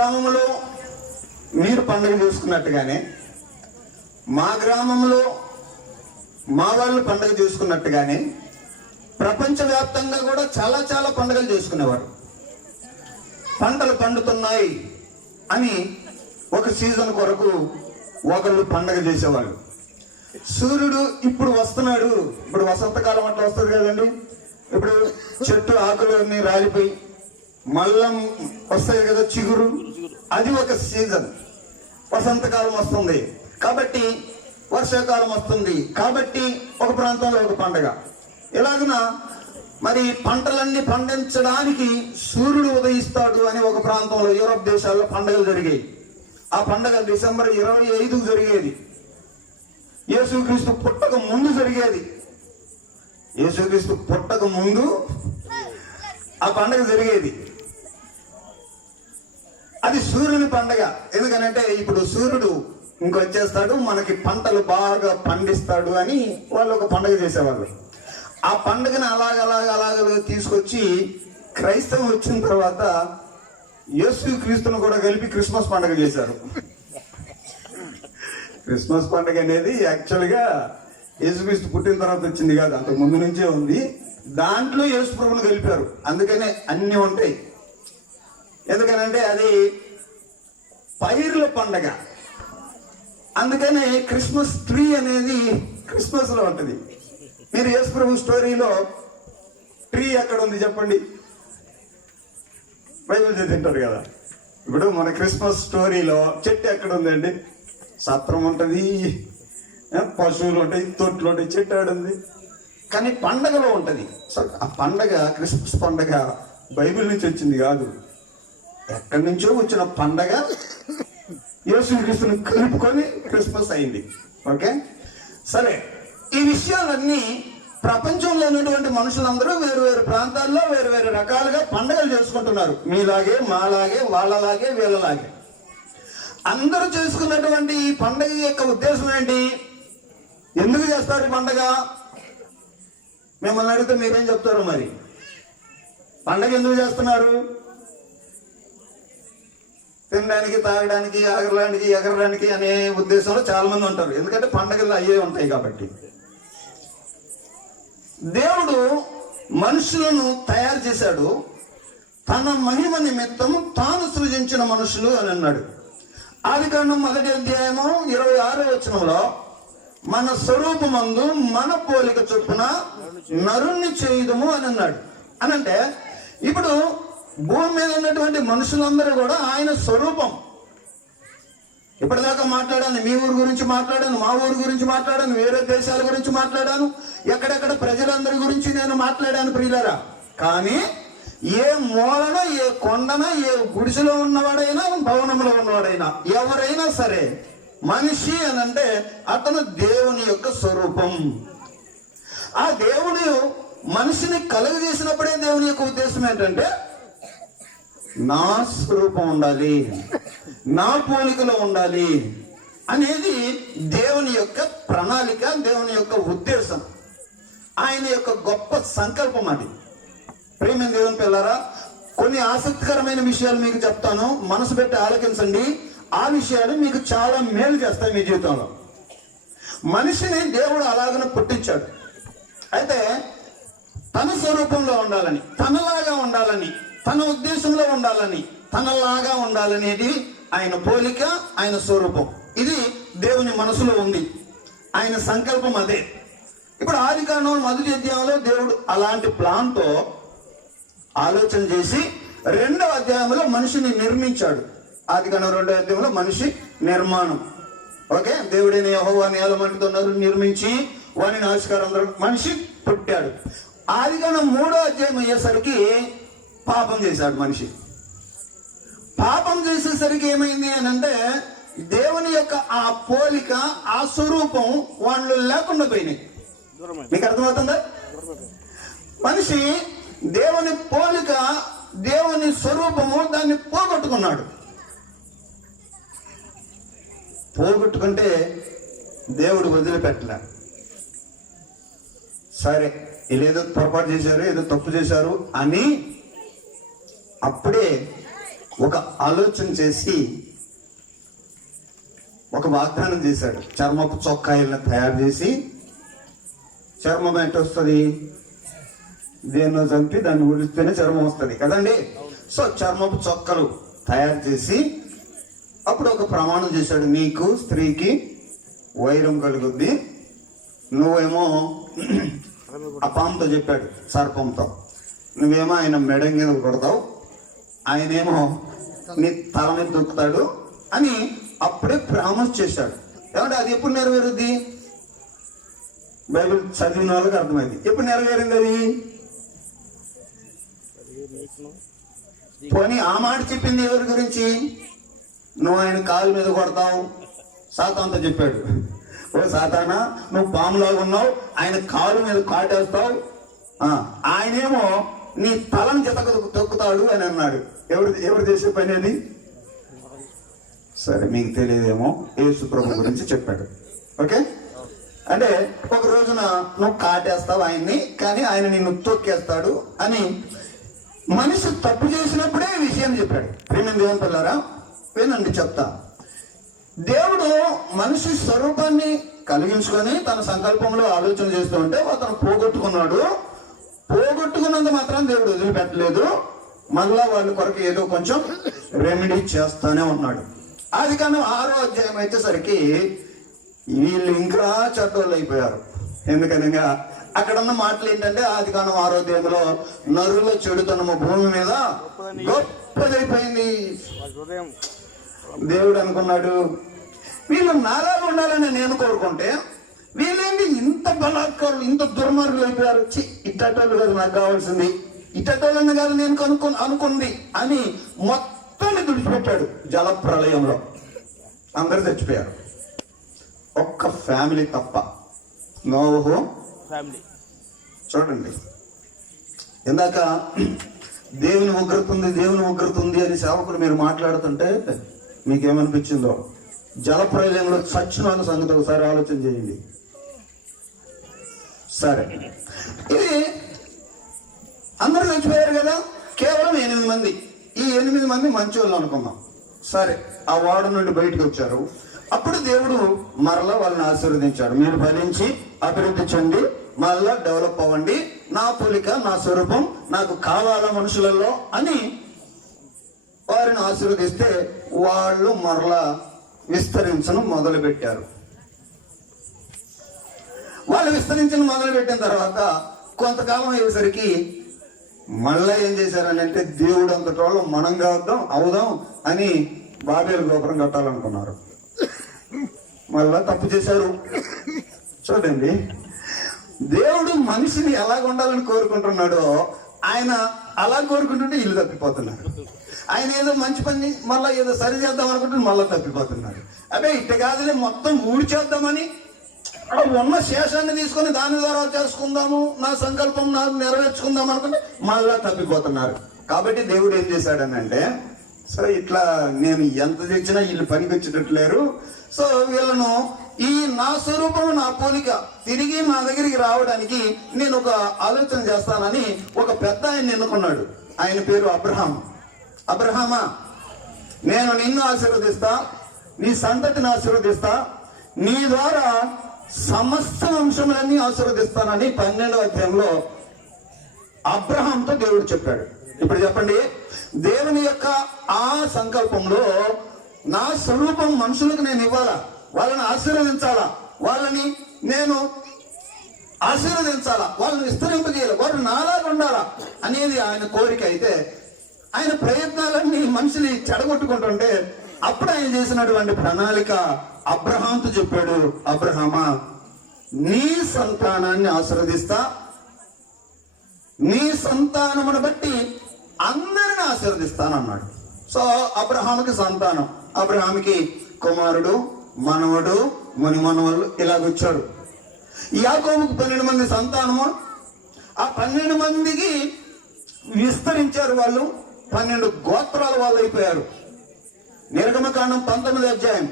గ్రామంలో మీరు పండుగ చేసుకున్నట్టుగానే మా గ్రామంలో మా వాళ్ళు పండుగ చేసుకున్నట్టుగానే ప్రపంచవ్యాప్తంగా కూడా చాలా చాలా పండుగలు చేసుకునేవారు. పంటలు పండుతున్నాయి అని ఒక సీజన్ కొరకు ఒకళ్ళు పండుగ చేసేవాళ్ళు. సూర్యుడు ఇప్పుడు వస్తున్నాడు, ఇప్పుడు వసంతకాలం అట్లా వస్తుంది కదండి, ఇప్పుడు చెట్టు ఆకులు అన్ని రాలిపోయి మళ్ళా వస్తాయి కదా చిగురు, అది ఒక సీజన్. వసంతకాలం వస్తుంది కాబట్టి వర్షాకాలం వస్తుంది కాబట్టి ఒక ప్రాంతంలో ఒక పండుగ. ఇలాగున మరి పంటలన్నీ పండించడానికి సూర్యుడు ఉదయిస్తాడు అని ఒక ప్రాంతంలో యూరోప్ దేశాల్లో పండుగలు జరిగాయి. ఆ పండుగ డిసెంబర్ 25 జరిగేది. యేసుక్రీస్తు పుట్టక ముందు జరిగేది. యేసుక్రీస్తు పుట్టక ముందు ఆ పండుగ జరిగేది. అది సూర్యుని పండుగ. ఎందుకనంటే ఇప్పుడు సూర్యుడు ఇంకొచ్చేస్తాడు, మనకి పంటలు బాగా పండిస్తాడు అని వాళ్ళు ఒక పండుగ చేసేవాళ్ళు. ఆ పండుగని అలాగ తీసుకొచ్చి క్రైస్తవం వచ్చిన తర్వాత యేసుక్రీస్తును కూడా కలిపి క్రిస్మస్ పండుగ చేశారు. క్రిస్మస్ పండుగ అనేది యాక్చువల్గా యేసుక్రీస్తు పుట్టిన తర్వాత వచ్చింది కాదు, అంతకు ముందు నుంచే ఉంది. దాంట్లో యేసు ప్రభువును కలిపారు. అందుకనే అన్ని ఉంటాయి. ఎందుకనంటే అది పైర్ల పండగ. అందుకనే క్రిస్మస్ ట్రీ అనేది క్రిస్మస్ లో ఉంటుంది. మీరు యేసు ప్రభు స్టోరీలో ట్రీ ఎక్కడ ఉంది చెప్పండి? బైబిల్ చదివింటారు కదా. ఇప్పుడు మన క్రిస్మస్ స్టోరీలో చెట్టు ఎక్కడ ఉందండి? సత్రం ఉంటుంది, పశువులు ఉంటాయి, తొట్లు ఉంటాయి, చెట్టు ఆడుంది. కానీ పండగలో ఉంటుంది. సో ఆ పండగ, క్రిస్మస్ పండగ బైబిల్ నుంచి వచ్చింది కాదు, ఎక్కడి నుంచో వచ్చిన పండగ యేసుక్రీస్తుని కలుపుకొని క్రిస్మస్ అయింది. ఓకే, సరే. ఈ విషయాలన్నీ ప్రపంచంలో ఉన్నటువంటి మనుషులందరూ వేరు వేరు ప్రాంతాల్లో వేరు వేరు రకాలుగా పండుగలు చేసుకుంటున్నారు. మీలాగే, మాలాగే, వాళ్ళలాగే, వీళ్ళలాగే అందరూ చేసుకున్నటువంటి ఈ పండుగ యొక్క ఉద్దేశం ఏంటి? ఎందుకు చేస్తారు ఈ పండుగ? మిమ్మల్ని అడిగితే మీరేం చెప్తారు? మరి పండుగ ఎందుకు చేస్తున్నారు? తినడానికి, తాగడానికి, ఎగరడానికి అనే ఉద్దేశంలో చాలా మంది ఉంటారు. ఎందుకంటే పండుగలు అయ్యే ఉంటాయి కాబట్టి. దేవుడు మనుషులను తయారు చేశాడు, తన మహిమ నిమిత్తం తాను సృజించిన మనుషులు అని అన్నాడు. ఆదికాండం 1వ అధ్యాయము 26వ వచనంలో మన స్వరూపమందు మన పోలిక చొప్పున నరుణ్ణి చేయుదుము అని అన్నాడు. అనంటే ఇప్పుడు భూమి మీద ఉన్నటువంటి మనుషులందరూ కూడా ఆయన స్వరూపం. ఇప్పటిదాకా మాట్లాడాను, మీ ఊరు గురించి మాట్లాడాను, మా ఊరు గురించి మాట్లాడాను, వేరే దేశాల గురించి మాట్లాడాను, ఎక్కడెక్కడ ప్రజలందరి గురించి నేను మాట్లాడాను ప్రియులారా. కానీ ఏ మూలన, ఏ కొండన, ఏ గుడిసెలో ఉన్నవాడైనా, భవనంలో ఉన్నవాడైనా, ఎవరైనా సరే మనిషి అని అంటే అతను దేవుని యొక్క స్వరూపం. ఆ దేవుడు మనిషిని కలుగజేసినప్పుడే దేవుని యొక్క ఉద్దేశం ఏంటంటే నా స్వరూపం ఉండాలి, నా పోలికలో ఉండాలి అనేది దేవుని యొక్క ప్రణాళిక, దేవుని యొక్క ఉద్దేశం, ఆయన యొక్క గొప్ప సంకల్పం అది. ప్రియమైన దేవుని పిల్లారా, కొన్ని ఆసక్తికరమైన విషయాలు మీకు చెప్తాను, మనసు పెట్టి ఆలకించండి. ఆ విషయాలు మీకు చాలా మేలు చేస్తాయి మీ జీవితంలో. మనిషిని దేవుడు అలాగనే పుట్టించాడు. అయితే తన స్వరూపంలో ఉండాలని, తనలాగా ఉండాలని, తన ఉద్దేశంలో ఉండాలని, తనలాగా ఉండాలనేది ఆయన పోలిక, ఆయన స్వరూపం. ఇది దేవుని మనసులో ఉంది, ఆయన సంకల్పం అదే. ఇప్పుడు ఆదికాండం 1వ అధ్యాయంలో దేవుడు అలాంటి ప్లాన్తో ఆలోచన చేసి 2వ అధ్యాయంలో మనిషిని నిర్మించాడు. ఆదికాండం 2వ అధ్యాయంలో మనిషి నిర్మాణం. ఓకే, దేవుడైన యెహోవా నేలమట్టితో నిర్మించి వాని ఆవిష్కారం మనిషి పుట్టాడు. ఆదికాండం 3వ అధ్యాయం అయ్యేసరికి పాపం చేశాడు మనిషి. పాపం చేసేసరికి ఏమైంది అని అంటే దేవుని యొక్క ఆ పోలిక, ఆ స్వరూపం వాళ్ళు లేకుండా పోయినాయి. మీకు అర్థమవుతుందా? మనిషి దేవుని పోలిక, దేవుని స్వరూపము దాన్ని పోగొట్టుకున్నాడు. పోగొట్టుకుంటే దేవుడు వదిలిపెట్టలే. సరే, వీళ్ళేదో పొరపాటు చేశారు, ఏదో తప్పు చేశారు అని అప్పుడే ఒక ఆలోచన చేసి ఒక వాగ్దానం చేశాడు. చర్మపు చొక్కాయలను తయారు చేసి, చర్మం ఏంటి వస్తుంది, దేన్నో చంపి దాన్ని ఉరిస్తేనే చర్మం వస్తుంది కదండి. సో చర్మపు చొక్కలు తయారు చేసి అప్పుడు ఒక ప్రమాణం చేశాడు, నీకు స్త్రీకి వైరం కలుగుద్ది, నువ్వేమో ఆ పాముతో చెప్పాడు, సర్పంతో, నువ్వేమో ఆయన మెడ మీద కొడతావు, ఆయనేమో నీ తల మీద దొక్కుతాడు అని అప్పుడే ప్రామిస్ చేశాడు. ఏమంటే అది ఎప్పుడు నెరవేరుద్ది? బైబిల్ చదివిన వాళ్ళకి అర్థమైంది. ఎప్పుడు నెరవేరింది అది? పోనీ ఆ మాట చెప్పింది ఎవరి గురించి? నువ్వు ఆయన కాలు మీద కొడతావు, సాతానుతో చెప్పాడు. ఓ సాతానా, నువ్వు పాములాగా ఉన్నావు, ఆయన కాలు మీద కాటేస్తావు, ఆయనేమో నీ తలను తొక్కుతాడు అని అన్నాడు. ఎవరు చేసే పని అది? సరే, మీకు తెలియదేమో, యేసు ప్రభు గురించి చెప్పాడు. ఓకే, అంటే ఒక రోజున నువ్వు కాటేస్తావు ఆయన్ని, కానీ ఆయన నిన్ను తొక్కేస్తాడు అని మనిషి తప్పు చేసినప్పుడే ఈ విషయం చెప్పాడు. ప్రేమ దేవుని పిల్లారా, వినండి చెప్తా. దేవుడు మనిషి స్వరూపాన్ని కలిగించుకొని తన సంకల్పంలో ఆలోచన చేస్తూ ఉంటే అతను పోగొట్టుకున్నాడు. పోగొట్టుకున్నంత మాత్రం దేవుడు వదిలిపెట్టలేదు, మళ్ళా వాళ్ళ కొరకు ఏదో కొంచెం రెమెడీ చేస్తానే ఉన్నాడు. ఆదికాండం 6వ అధ్యాయం వచ్చేసరికి వీళ్ళు ఇంకా చెడ్డోళ్ళు అయిపోయారు. ఎందుకనగా అక్కడ ఉన్న మాటలు ఏంటంటే, ఆదికాండం 6వ అధ్యాయంలో నరుల చెడుతనము భూమి మీద గొప్పదైపోయింది. దేవుడు అనుకున్నాడు, వీళ్ళు నాలాగా ఉండాలని నేను కోరుకుంటే వీళ్ళేంటి ఇంత బలాత్కారులు, ఇంత దుర్మార్గులు అయిపోయారు. ఇట్టటోళ్ళు కాదు నాకు కావాల్సింది, ఇట్టటోళ్ళని కాదు నేను అనుకుంది అని మొత్తాన్ని తుడిచిపెట్టాడు. జల ప్రళయంలో అందరు చచ్చిపోయారు, ఒక్క ఫ్యామిలీ తప్ప, నోవహు ఫ్యామిలీ. చూడండి, ఇందాక దేవుని ఉగ్రత ఉంది అని సేవకులు మీరు మాట్లాడుతుంటే మీకేమనిపించిందో? జల ప్రళయంలో చచ్చిన వాళ్ళ సంగతి ఒకసారి ఆలోచన చేయండి. సరే, ఇది అందరూ చచ్చిపోయారు కదా, కేవలం 8 మంది. ఈ 8 మంది మంచి వాళ్ళు అనుకున్నాం. సరే, ఆ వాడ నుండి బయటకు వచ్చారు. అప్పుడు దేవుడు మరలా వాళ్ళని ఆశీర్వదించాడు. మీరు ఫలించి అభివృద్ధి చెంది మరలా డెవలప్ అవ్వండి, నా పోలిక నా స్వరూపం నాకు కావాలా మనుషులలో అని వారిని ఆశీర్వదిస్తే వాళ్ళు మరలా విస్తరించడం మొదలు పెట్టారు. వాళ్ళు విస్తరించడం మొదలు పెట్టిన తర్వాత కొంతకాలం అయ్యేసరికి మళ్ళా ఏం చేశారని అంటే, దేవుడు అంతటోళ్ళు మనం అవుదాం అని బాబేలు గోపురం కట్టాలనుకున్నారు. మళ్ళా తప్పు చేశారు. చూడండి, దేవుడు మనిషిని ఎలాగ ఉండాలని కోరుకుంటున్నాడో ఆయన అలా కోరుకుంటుంటే ఇల్లు తప్పిపోతున్నారు. ఆయన ఏదో మంచి పని మళ్ళీ ఏదో సరి చేద్దాం అనుకుంటే మళ్ళీ తప్పిపోతున్నారు. అదే ఇట్ట కాదులే మొత్తం ఊడ్చేద్దామని ఉన్న శేషాన్ని తీసుకొని దాని ద్వారా చేసుకుందాము, నా సంకల్పం నాకు నెరవేర్చుకుందాం అనుకుంటే మళ్ళా తప్పిపోతున్నారు. కాబట్టి దేవుడు ఏం చేశాడనంటే, సో ఇట్లా నేను ఎంత తెచ్చినా వీళ్ళు పనికి వచ్చేటట్లేరు, సో వీళ్ళను ఈ నా స్వరూపం నా పోలిక తిరిగి నా దగ్గరికి రావడానికి నేను ఒక ఆలోచన చేస్తానని ఒక పెద్ద ఆయన ఎన్నుకున్నాడు. ఆయన పేరు అబ్రహాం. అబ్రహామా, నేను నిన్ను ఆశీర్వదిస్తా, నీ సంతతిని ఆశీర్వదిస్తా, నీ ద్వారా సమస్త వంశములన్నీ ఆశీర్వదిస్తానని 12వ అధ్యాయంలో అబ్రహాంతో దేవుడు చెప్పాడు. ఇప్పుడు చెప్పండి, దేవుని యొక్క ఆ సంకల్పంలో నా స్వరూపం మనుషులకు నేను ఇవ్వాలా, వాళ్ళని ఆశీర్వదించాలా, వాళ్ళని నేను ఆశీర్వదించాలా, వాళ్ళని విస్తరింపజేయాలి, వాళ్ళు నాలాగా ఉండాలా అనేది ఆయన కోరిక. అయితే ఆయన ప్రయత్నాలన్నీ మనిషిని చెడగొట్టుకుంటుంటే అప్పుడు ఆయన చేసినటువంటి ప్రణాళిక అబ్రహాంతో చెప్పాడు, అబ్రహామా, నీ సంతానాన్ని ఆశీర్వదిస్తా, నీ సంతానమును బట్టి అందరిని ఆశీర్వదిస్తానన్నాడు. సో అబ్రహాముకి సంతానం, అబ్రహాముకి కుమారుడు, మనవడు, మునిమనవలు ఇలాగొచ్చాడు. యాకోబుకు 12 మంది సంతానము. ఆ 12 మందికి విస్తరించారు. వాళ్ళు 12 గోత్రాల వాళ్ళు అయిపోయారు. నిర్గమకాండం 19వ అధ్యాయం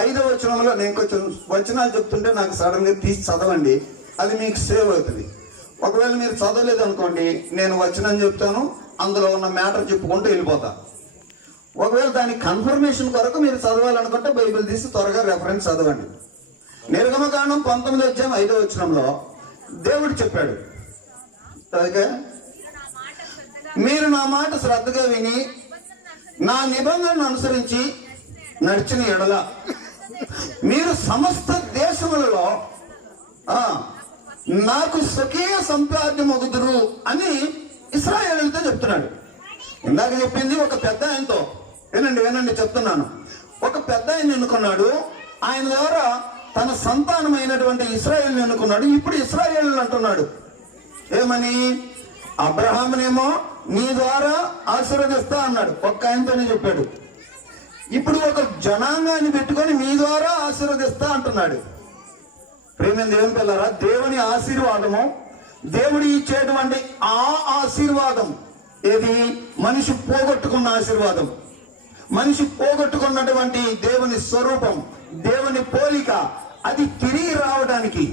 5వ వచనంలో నేను కొంచెం వచనాలు చెప్తుంటే నాకు సడన్ గా తీసి చదవండి, అది మీకు సేవ్ అవుతుంది. ఒకవేళ మీరు చదవలేదు అనుకోండి, నేను వచనం చెప్తాను, అందులో ఉన్న మ్యాటర్ చెప్పుకుంటూ వెళ్ళిపోతా. ఒకవేళ దానికి కన్ఫర్మేషన్ కొరకు మీరు చదవాలనుకుంటే బైబిల్ తీసి త్వరగా రెఫరెన్స్ చదవండి. నిర్గమకాండం 19:5 దేవుడు చెప్పాడు, మీరు నా మాట శ్రద్ధగా విని నా నిబంధనను అనుసరించి నడిచిన ఎడల మీరు సమస్త దేశములలో నాకు స్వకీయ సంపాద్యమగుదురు అని ఇశ్రాయేలుతో చెప్తున్నాడు. ఇందాక చెప్పింది ఒక పెద్ద ఆయనతో. వినండి చెప్తున్నాను. ఒక పెద్ద ఆయన ఎన్నుకున్నాడు, ఆయన ద్వారా తన సంతానమైనటువంటి ఇశ్రాయేలుని ఎన్నుకున్నాడు. ఇప్పుడు ఇశ్రాయేలు అంటున్నాడు ఏమని? అబ్రహామునేమో నీ ద్వారా ఆశీర్వదిస్తా అన్నాడు, ఒక్క ఆయనతోనే చెప్పాడు. ఇప్పుడు ఒక జనాంగాన్ని పెట్టుకొని మీ ద్వారా ఆశీర్వదిస్తా అంటున్నాడు. ప్రేమ దేవుని పిల్లరా, దేవుని ఆశీర్వాదము, దేవుడు ఇచ్చేటువంటి ఆ ఆశీర్వాదం ఏది? మనిషి పోగొట్టుకున్న ఆశీర్వాదం, మనిషి పోగొట్టుకున్నటువంటి దేవుని స్వరూపం, దేవుని పోలిక, అది తిరిగి రావడానికి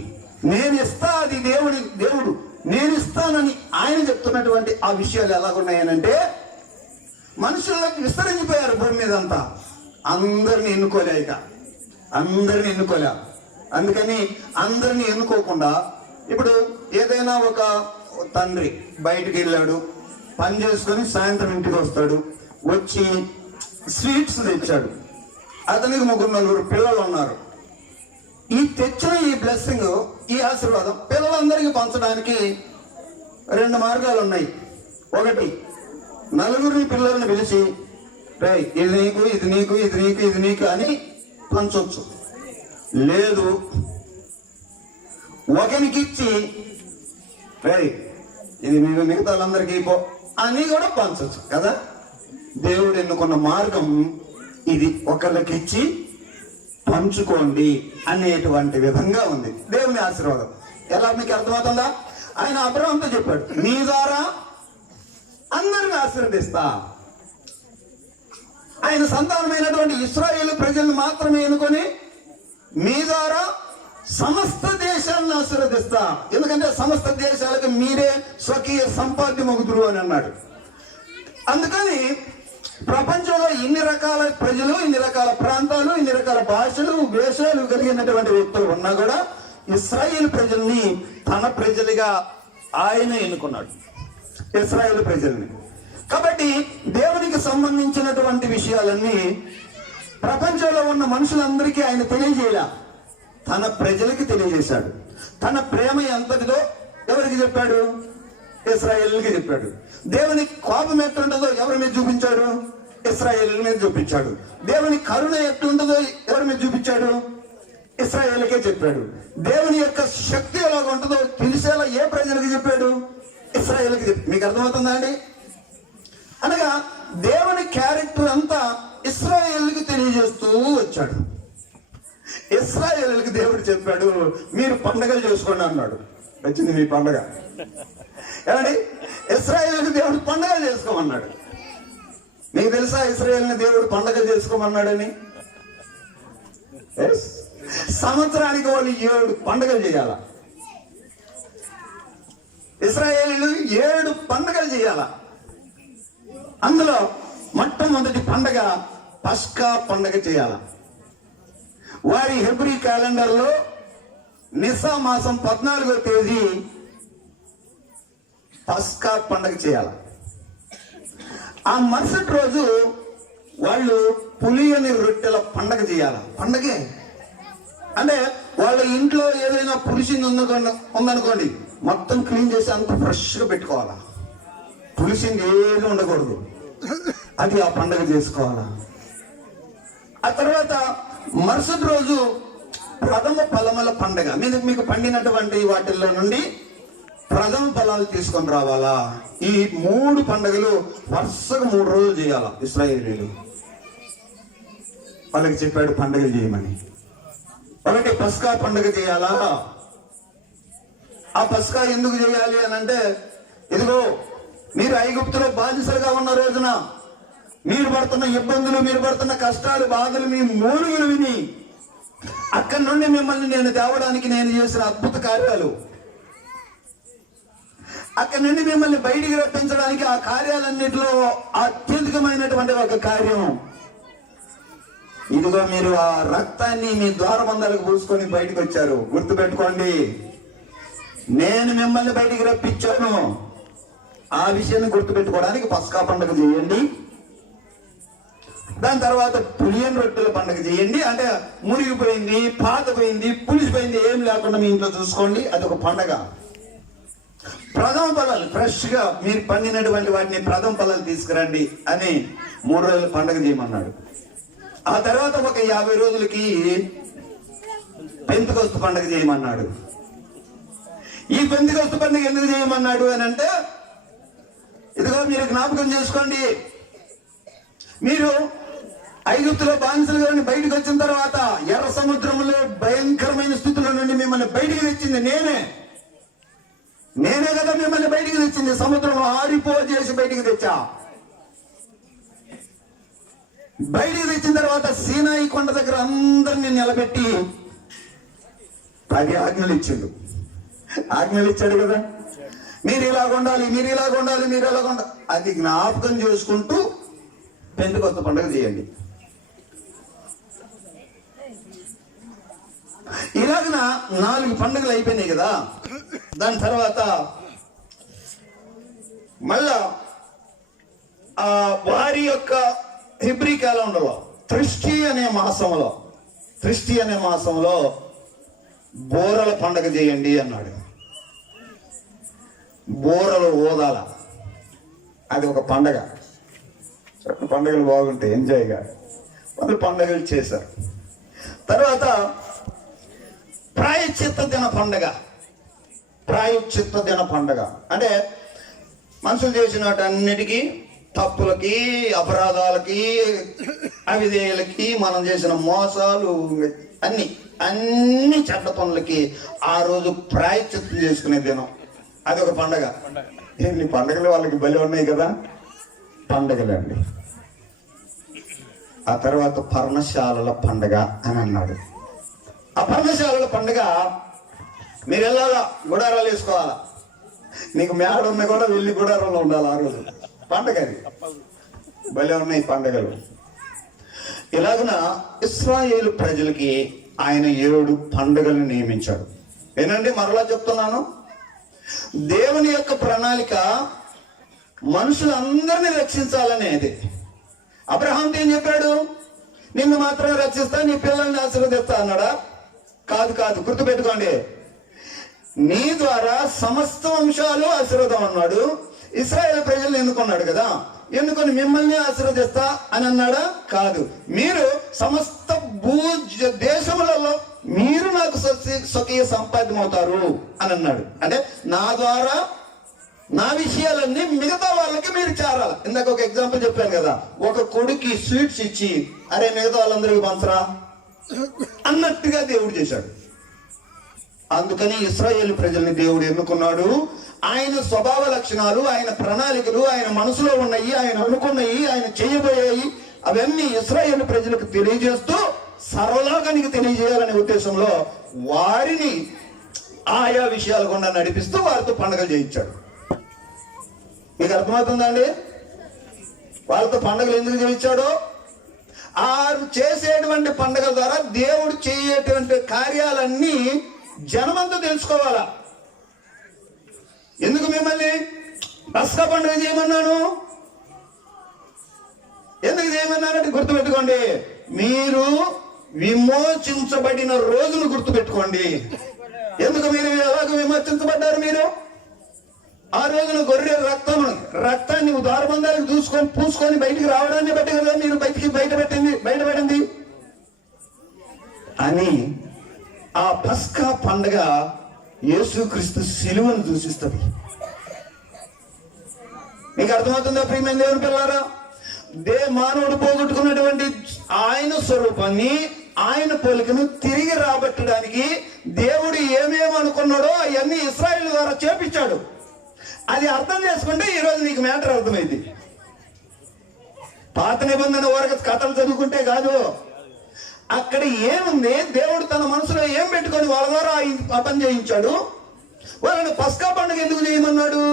నేను ఇస్తా, అది దేవుడు నేను ఇస్తానని ఆయన చెప్తున్నటువంటి ఆ విషయాలు ఎలాగున్నాయనంటే, మనుషుల్లోకి విస్తరించిపోయారు భూమి మీద అంతా. అందరిని ఎన్నుకోలే. అందుకని అందరిని ఎన్నుకోకుండా ఇప్పుడు ఏదైనా ఒక తండ్రి బయటికి వెళ్ళాడు, పని చేసుకొని సాయంత్రం ఇంటికి వస్తాడు, వచ్చి స్వీట్స్ తెచ్చాడు. అతనికి 3-4 పిల్లలు ఉన్నారు. ఈ తెచ్చిన ఈ బ్లెస్సింగ్, ఈ ఆశీర్వాదం పిల్లలందరికీ పంచడానికి 2 మార్గాలు ఉన్నాయి. ఒకటి, 4 పిల్లల్ని పిలిచి ఇది నీకు, ఇది నీకు, ఇది నీకు, ఇది నీకు అని పంచవచ్చు. లేదు, ఒకనికిచ్చి ఇది నీకు, మిగతా వాళ్ళందరికీ ఇపో అని కూడా పంచవచ్చు కదా. దేవుడు ఎన్నుకున్న మార్గం ఇది, ఒకళ్ళకిచ్చి పంచుకోండి అనేటువంటి విధంగా ఉంది దేవుని ఆశీర్వాదం. ఎలా మీకు అర్థమవుతుందా? ఆయన అబ్రహాముతో చెప్పాడు, నీ ద్వారా అందరిని ఆశీర్వదిస్తా. ఆయన సంతానమైనటువంటి ఇశ్రాయేలు ప్రజలను మాత్రమే ఎన్నుకొని మీ ద్వారా సమస్త దేశాలను ఆశీర్వదిస్తా. ఎందుకంటే సమస్త దేశాలకు మీరే స్వకీయ సంపాద్యమగుదురు అని అన్నాడు. అందుకని ప్రపంచంలో ఇన్ని రకాల ప్రజలు, ఇన్ని రకాల ప్రాంతాలు, ఇన్ని రకాల భాషలు, వేషాలు కలిగినటువంటి వ్యక్తులు ఉన్నా కూడా ఇశ్రాయేలు ప్రజల్ని తన ప్రజలుగా ఆయన ఎన్నుకున్నాడు, ఇశ్రాయేలు ప్రజల్ని. కాబట్టి దేవునికి సంబంధించినటువంటి విషయాలన్నీ ప్రపంచంలో ఉన్న మనుషులందరికీ ఆయన తెలియజేయలే, తన ప్రజలకి తెలియజేశాడు. తన ప్రేమ ఎంతటిదో ఎవరికి చెప్పాడు? ఇశ్రాయేలుకి చెప్పాడు. దేవుని కోపం ఎట్లుంటుందో ఎవరి మీద చూపించాడు? ఇశ్రాయేలు మీద చూపించాడు. దేవుని కరుణ ఎట్లుంటుందో ఎవరి మీద చూపించాడు? ఇశ్రాయేలుకే చెప్పాడు. దేవుని యొక్క శక్తి ఎలాగ ఉంటుందో తెలిసేలా ఏ ప్రజలకు చెప్పాడు? ఇశ్రాయేలుకి చెప్పాడు. మీకు అర్థమవుతుందా అండి? అనగా దేవుని క్యారెక్టర్ అంతా ఇశ్రాయేలుకి తెలియజేస్తూ వచ్చాడు. ఇశ్రాయేలుకి దేవుడు చెప్పాడు, మీరు పండగలు చేసుకోండి అన్నాడు. వచ్చింది మీ పండగ. ఏమండి? ఇశ్రాయేలుకి దేవుడు పండగలు చేసుకోమన్నాడు. మీకు తెలుసా ఇశ్రాయేలుని దేవుడు పండగలు చేసుకోమన్నాడని? సంవత్సరానికి వాళ్ళు 7 పండగలు చేయాల. ఇశ్రాయేలీలు 7 పండగలు చేయాల. అందులో మొట్టమొదటి పండగ పస్కా పండగ చేయాల. వారి హెబ్రీ క్యాలెండర్ లో నిసా మాసం 14వ తేదీ పస్కా పండగ చేయాల. ఆ మరుసటి రోజు వాళ్ళు పులియని రొట్టెల పండగ చేయాల. పండగే అంటే వాళ్ళ ఇంట్లో ఏదైనా పులిసింది ఉందనుకోండి, మొత్తం క్లీన్ చేసి అంత ఫ్రెష్గా పెట్టుకోవాలా. పులిసింది ఏది ఉండకూడదు, అది ఆ పండగ చేసుకోవాలా. ఆ తర్వాత మరుసటి రోజు ప్రథమ ఫలముల పండగ. మీకు పండినటువంటి వాటిల్లో నుండి ప్రథమ ఫలాలు తీసుకొని రావాలా. ఈ 3 పండుగలు వరుసగా 3 రోజులు చేయాలా ఇశ్రాయేలీలు. వాళ్ళకి చెప్పాడు పండుగలు చేయమని. ఒకటి పస్కా పండుగ చేయాలా. ఆ పస్కా ఎందుకు చేయాలి అని అంటే, ఇదిగో మీరు ఐగుప్తులో బానిసలుగా ఉన్న రోజున మీరు పడుతున్న ఇబ్బందులు, మీరు పడుతున్న కష్టాలు, బాధలు, మీ మూలుగులు విని అక్కడి నుండి మిమ్మల్ని నేను తేవడానికి నేను చేసిన అద్భుత కార్యాలు, అక్కడి నుండి మిమ్మల్ని బయటికి రప్పించడానికి ఆ కార్యాలన్నింటిలో అత్యధికమైనటువంటి ఒక కార్యం, ఇదిగో మీరు ఆ రక్తాన్ని మీ ద్వారబంధాలకు పూసుకొని బయటకు వచ్చారు. గుర్తుపెట్టుకోండి, నేను మిమ్మల్ని బయటికి రప్పించాను. ఆ విషయాన్ని గుర్తుపెట్టుకోవడానికి పస్కా పండుగ చేయండి. దాని తర్వాత పులియన్ రొట్టెల పండుగ చేయండి. అంటే మురిగిపోయింది, పాతపోయింది, పులిసిపోయింది ఏం లేకుండా మీ ఇంట్లో చూసుకోండి, అదొక పండగ. ప్రథమ ఫలాలు ఫ్రెష్ గా మీరు పండినటువంటి వాటిని ప్రథమ ఫలాలు తీసుకురండి అని 3 రోజుల పండుగ చేయమన్నాడు. ఆ తర్వాత ఒక 50 రోజులకి పెంతెకొస్తు పండుగ చేయమన్నాడు. ఈ పెంతెకొస్తు పండుగ ఎందుకు చేయమన్నాడు అని అంటే, ఇదిగో మీరు జ్ఞాపకం చేసుకోండి, మీరు ఐగుప్తులో బానిసలుగా బయటకు వచ్చిన తర్వాత ఎర్ర సముద్రంలో భయంకరమైన స్థితిలో నుండి మిమ్మల్ని బయటికి తెచ్చింది నేనే కదా మిమ్మల్ని బయటికి తెచ్చింది. సముద్రంలో ఆరిపోజేసి బయటికి తెచ్చా. బయటికి తెచ్చిన తర్వాత సీనాయి కొండ దగ్గర అందరిని నిలబెట్టి 10 ఆజ్ఞలు ఇచ్చిండు. ఆజ్ఞలు ఇచ్చాడు కదా, మీరు ఇలాగ ఉండాలి, మీరు ఇలాగ ఉండాలి, మీరు ఎలాగ ఉండాలి. అది జ్ఞాపకం చేసుకుంటూ పెంతెకొస్తు పండుగ చేయండి. ఇలాగన 4 పండుగలు అయిపోయినాయి కదా. దాని తర్వాత మళ్ళా వారి యొక్క హెబ్రీ క్యాలెండర్లో త్రిష్టి అనే మాసంలో బోరల పండుగ చేయండి అన్నాడు. బోరలు ఓదాల, అది ఒక పండగ. పండుగలు బాగుంటాయి, ఎంజాయ్గా వాళ్ళు పండుగలు చేశారు. తర్వాత ప్రాయశ్చిత్త దిన పండగ అంటే మనుషులు చేసినటన్నిటికీ, తప్పులకి, అపరాధాలకి, అవిధేయులకి, మనం చేసిన మోసాలు, అన్ని చెడ్డ పనులకి ఆ రోజు ప్రాయశ్చిత్తం చేసుకునే దినం. అది ఒక పండగ. ఎన్ని పండగలు వాళ్ళకి బలి ఉన్నాయి కదా, పండగలు అండి. ఆ తర్వాత పర్ణశాలల పండగ అని అన్నాడు. ఆ పర్ణశాలల పండుగ మీరు వెళ్ళాలా, గుడారాలు వేసుకోవాలా. నీకు మేడ ఉన్న కూడా వెళ్ళి గుడారంలో ఉండాలి. ఆ రోజు పండగ, అది భలే ఉన్నాయి పండగలు. ఇలాగున ఇశ్రాయేలు ప్రజలకి ఆయన 7 పండుగలను నియమించాడు. ఏనండి, మరలా చెప్తున్నాను, దేవుని యొక్క ప్రణాళిక మనుషులందరినీ రక్షించాలనేది. అబ్రహాంతో ఏం చెప్పాడు? నిన్ను మాత్రమే రక్షిస్తా, నీ పిల్లల్ని ఆశీర్వదిస్తా అన్నాడా? కాదు, గుర్తుపెట్టుకోండి, నీ ద్వారా సమస్త వంశాలు ఆశీర్వాదం అన్నాడు. ఇశ్రాయేలు ప్రజలను ఎన్నుకున్నాడు కదా, ఎన్నుకొని మిమ్మల్ని ఆశీర్వదిస్తా అని అన్నాడా? కాదు, మీరు సమస్త దేశములలో మీరు నాకు స్వకీయ సంపాద్యం అవుతారు అని అన్నాడు. అంటే నా ద్వారా నా విషయాలన్నీ మిగతా వాళ్ళకి మీరు చేరాలి. ఇందాక ఒక ఎగ్జాంపుల్ చెప్పాను కదా, ఒక కొడుకి స్వీట్స్ ఇచ్చి అరే మిగతా వాళ్ళందరికీ పంచరా అన్నట్టుగా దేవుడు చేశాడు. అందుకని ఇశ్రాయేలు ప్రజల్ని దేవుడు ఎన్నుకున్నాడు. ఆయన స్వభావ లక్షణాలు, ఆయన ప్రణాళికలు, ఆయన మనసులో ఉన్నాయి, ఆయన అనుకున్నాయి, ఆయన చేయబోయాయి, అవన్నీ ఇశ్రాయేలు ప్రజలకు తెలియజేస్తూ సర్వలోకానికి తెలియజేయాలనే ఉద్దేశంలో వారిని ఆయా విషయాల గుండా నడిపిస్తూ వారితో పండుగలు చేయించాడు. మీకు అర్థమవుతుందా అండి? వాళ్ళతో పండుగలు ఎందుకు చేయించాడో, ఆ చేసేటువంటి పండుగ ద్వారా దేవుడు చేయటువంటి కార్యాలన్నీ జనమంతా తెలుసుకోవాలా. ఎందుకు మిమ్మల్ని పస్కా పండుగ చేయమన్నాను, ఎందుకు చేయమన్నానంటే గుర్తుపెట్టుకోండి, మీరు విమోచించబడిన రోజును గుర్తుపెట్టుకోండి. ఎందుకు మీరు ఎలాగ విమోచించబడ్డారు? మీరు ఆ రోజున గొర్రె రక్తాన్ని ద్వారబంధాలకు పూసుకొని బయటికి రావడాన్ని బట్టి కదా మీరు బయటపడింది అని. ఆ పస్కా పండుగ యేసుక్రీస్తు శిలువను సూచిస్తుంది. మీకు అర్థమవుతుందా ప్రియమైన దేవుని పిల్లారా? మానవుడు పోగొట్టుకున్నటువంటి ఆయన స్వరూపాన్ని, ఆయన పోలికను తిరిగి రాబట్టడానికి దేవుడు ఏమేమి అనుకున్నాడో అవన్నీ ఇశ్రాయేలు ద్వారా చేపించాడు. అది అర్థం చేసుకుంటే ఈరోజు నీకు మ్యాటర్ అర్థమైంది. పాత నిబంధన వరకు కథలు చదువుకుంటే కాదు, అక్కడ ఏముంది, దేవుడు తన మనసులో ఏం పెట్టుకొని వాళ్ళ ద్వారా ఆ పని చేయించాడు, వాళ్ళని పస్కా పండుగ ఎందుకు చేయమన్నాడు?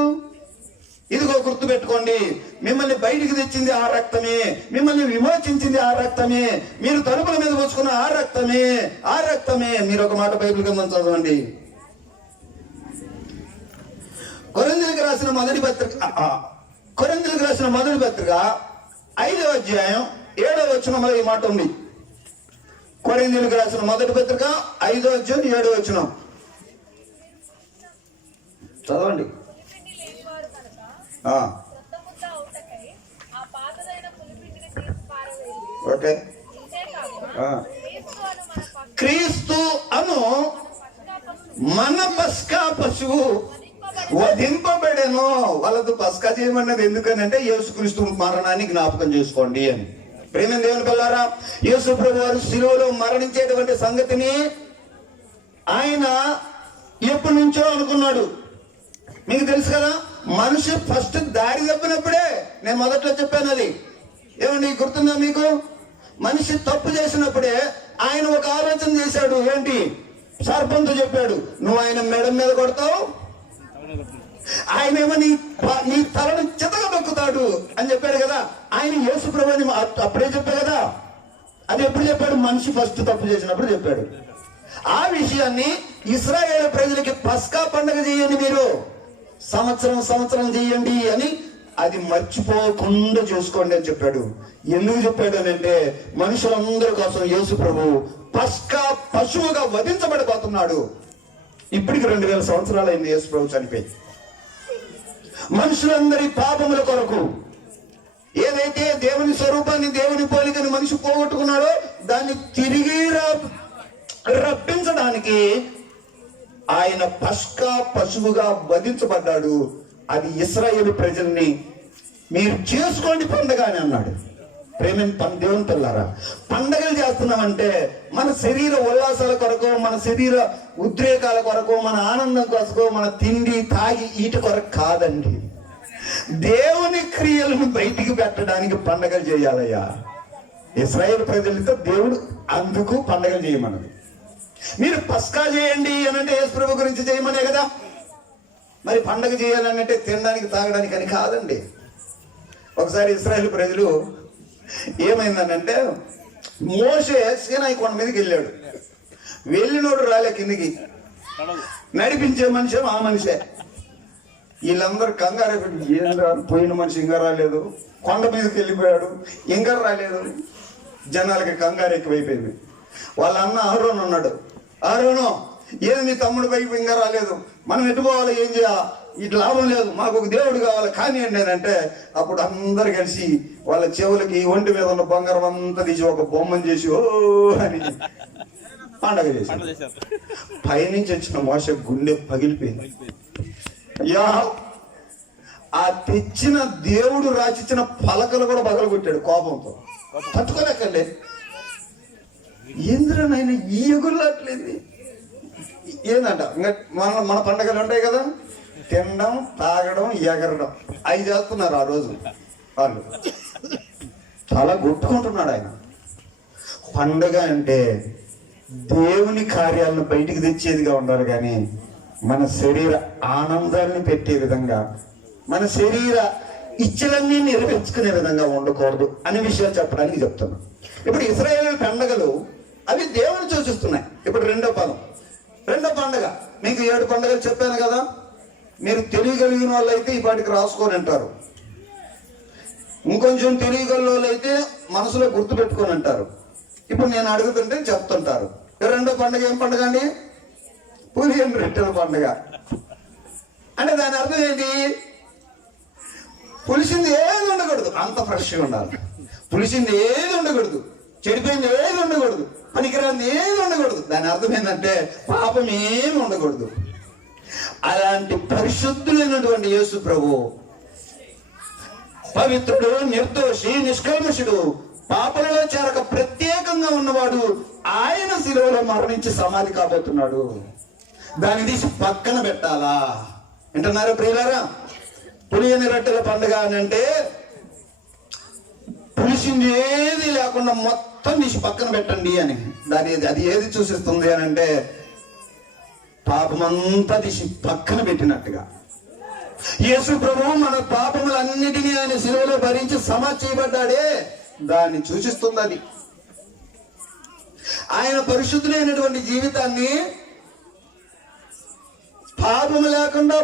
ఇదిగో గుర్తు పెట్టుకోండి, మిమ్మల్ని బయటికి తెచ్చింది ఆ రక్తమే, మిమ్మల్ని విమోచించింది ఆ రక్తమే, మీరు తలుపుల మీద పోసుకున్న ఆ రక్తమే, ఆ రక్తమే. మీరు ఒక మాట బైబిల్ గ్రంథం చదవండి. కొరింథీయులకు రాసిన మొదటి పత్రిక 5వ అధ్యాయం 7వ వచనంలో ఈ మాట ఉంది. కొరింథీయులకు రాసిన మొదటి పత్రిక 5వ అధ్యాయం 7వ వచనం చదవండి. ఓకే. క్రీస్తు అను మన పస్కా పశువు వధింపబడెను. వాళ్ళతో పస్కా చేయమన్నది ఎందుకనంటే యేసుక్రీస్తు మరణాన్ని జ్ఞాపకం చేసుకోండి అని. ప్రేమ దేవుని పిల్లారా, యేసు ప్రభు వారు శిలువలో మరణించేటువంటి సంగతిని ఆయన ఎప్పటి నుంచో అనుకున్నాడు. మీకు తెలుసు కదా, మనిషి ఫస్ట్ దారి తప్పినప్పుడే, నేను మొదట్లో చెప్పాను అది, ఏమండి గుర్తుందా మీకు? మనిషి తప్పు చేసినప్పుడే ఆయన ఒక ఆలోచన చేశాడు. ఏంటి? సర్పంతో చెప్పాడు, నువ్వు ఆయన మెడ మీద కొడతావు, ఆయన ఏమో నీ తలను చితక దొక్కుతాడు అని చెప్పాడు కదా. ఆయన యేసు ప్రభువుని అప్పుడే చెప్పాడు కదా. అది ఎప్పుడు చెప్పాడు? మనిషి ఫస్ట్ తప్పు చేసినప్పుడు చెప్పాడు. ఆ విషయాన్ని ఇశ్రాయేలు ప్రజలకి పస్కా పండుగ చేయండి, మీరు సంవత్సరం చేయండి అని, అది మర్చిపోకుండా చూసుకోండి అని చెప్పాడు. ఎందుకు చెప్పాడు అని అంటే, మనుషులందరి కోసం యేసు ప్రభు పస్కా పశువుగా వధించబడిపోతున్నాడు. ఇప్పటికి 2000 సంవత్సరాలు అయింది యేసు ప్రభు చనిపోయి. మనుషులందరి పాపముల కొరకు ఏదైతే దేవుని స్వరూపాన్ని, దేవుని పోలికని మనిషి పోగొట్టుకున్నాడో దాన్ని తిరిగి రప్పించడానికి ఆయన పస్కా పశువుగా వధించబడ్డాడు. అది ఇశ్రాయేలు ప్రజల్ని మీరు చేసుకోండి పండగ అని అన్నాడు. దేవుని పిల్లారా, పండగలు చేస్తున్నామంటే మన శరీర ఉల్లాసాల కొరకు, మన శరీర ఉద్రేకాల కొరకు, మన ఆనందం కొరకు, మన తిండి తాగి ఈట కొరకు కాదండి. దేవుని క్రియలను బయటికి పెట్టడానికి పండగలు చేయాలయ్యా. ఇశ్రాయేలు ప్రజలతో దేవుడు అందుకు పండగలు చేయమన్నది. మీరు పస్కా చేయండి అని అంటే యేసు ప్రభు గురించి చేయమనే కదా. మరి పండగ చేయాలనంటే తినడానికి తాగడానికి అని కాదండి. ఒకసారి ఇశ్రాయేలు ప్రజలు ఏమైందనంటే, మోషే సీనాయి కొండ మీదకి వెళ్ళాడు. వెళ్ళినోడు రాలే కిందికి, నడిపించే మనిషి ఆ మనిషే. వీళ్ళందరూ కంగారు ఏం రాదు, పోయిన మనిషి ఇంకా రాలేదు, కొండ మీదకి వెళ్ళిపోయాడు ఇంకా రాలేదు. జనాలకి కంగారు ఎక్కువైపోయింది. వాళ్ళ అన్న ఆరోను ఉన్నాడు. ఆరోను, ఏది నీ తమ్ముడు పైకి ఇంకా రాలేదు, మనం ఎటు పోవాలి, ఏం చేయాలి, ఇటు లాభం లేదు, మాకు ఒక దేవుడు కావాలి కానివ్వండి అని అంటే, అప్పుడు అందరు కలిసి వాళ్ళ చెవులకి ఒంటి మీద ఉన్న బంగారం అంతా తీసి ఒక బొమ్మను చేసి ఓ అని పండగ చేశారు. పైనుంచి వచ్చిన మోషే గుండె పగిలిపోయింది. యా, ఆ తెచ్చిన దేవుడు రాసిచ్చిన పలకలు కూడా పగలగొట్టాడు కోపంతో. తట్టుకోలేకండి. ఏంద్రనైనా ఈ ఎగురులాట్లేదు ఏందంట. ఇంకా మన పండగలు ఉంటాయి కదా, తినడం, తాగడం, ఎగరడం, అవి చేస్తున్నారు ఆ రోజు వాళ్ళు. చాలా కొట్టుకుంటున్నాడు ఆయన. పండగ అంటే దేవుని కార్యాలను బయటికి తెచ్చేదిగా ఉండాలి, కానీ మన శరీర ఆనందాన్ని పెట్టే విధంగా, మన శరీర ఇచ్చలన్నీ నెరవేర్చుకునే విధంగా ఉండకూడదు అనే విషయాలు చెప్పడానికి చెప్తున్నాను. ఇప్పుడు ఇశ్రాయేలు పండగలు అవి దేవుని సూచిస్తున్నాయి. ఇప్పుడు రెండో పండగ, మీకు 7 పండుగలు చెప్పాను కదా. మీరు తెలియగలిగిన వాళ్ళు అయితే ఈ పాటికి రాసుకొని అంటారు, ఇంకొంచెం తెలియగల వాళ్ళు అయితే మనసులో గుర్తు పెట్టుకొని అంటారు. ఇప్పుడు నేను అడుగుతుంటే చెప్తుంటారు. రెండో పండుగ ఏం పండుగ అండి? పులియన్ రొట్టెల పండుగ. అంటే దాని అర్థం ఏంటి? పులిసింది ఏది ఉండకూడదు, అంత ఫ్రెష్గా ఉండాలి. పులిసింది ఏది ఉండకూడదు, చెడిపోయింది ఏది ఉండకూడదు, పనికిరాంది ఏది ఉండకూడదు. దాని అర్థం ఏంటంటే పాపం ఏమి ఉండకూడదు. అలాంటి పరిశుద్ధులైనటువంటి యేసు ప్రభు పవిత్రుడు, నిర్దోషి, నిష్కల్మషుడు, పాపలలో చేరక ప్రత్యేకంగా ఉన్నవాడు, ఆయన శిలువలో మరణించి సమాధి కాబోతున్నాడు. దాన్ని తీసి పక్కన పెట్టాలా? వింటున్నారా ప్రియులారా? పులియని రొట్టెల పండుగ అని అంటే పులిసింది ఏది లేకుండా మొత్తం తీసి పక్కన పెట్టండి అని. అది ఏది సూచిస్తుంది అని అంటే పాపమంతా తీసి పక్కన పెట్టినట్టుగా యేసు ప్రభువు మన పాపములన్నిటినీ ఆయన శిలువలో భరించి సమాధి చేయబడ్డాడే, దాన్ని సూచిస్తుంది అది. ఆయన పరిశుద్ధులైనటువంటి జీవితాన్ని, పాపము లేకుండా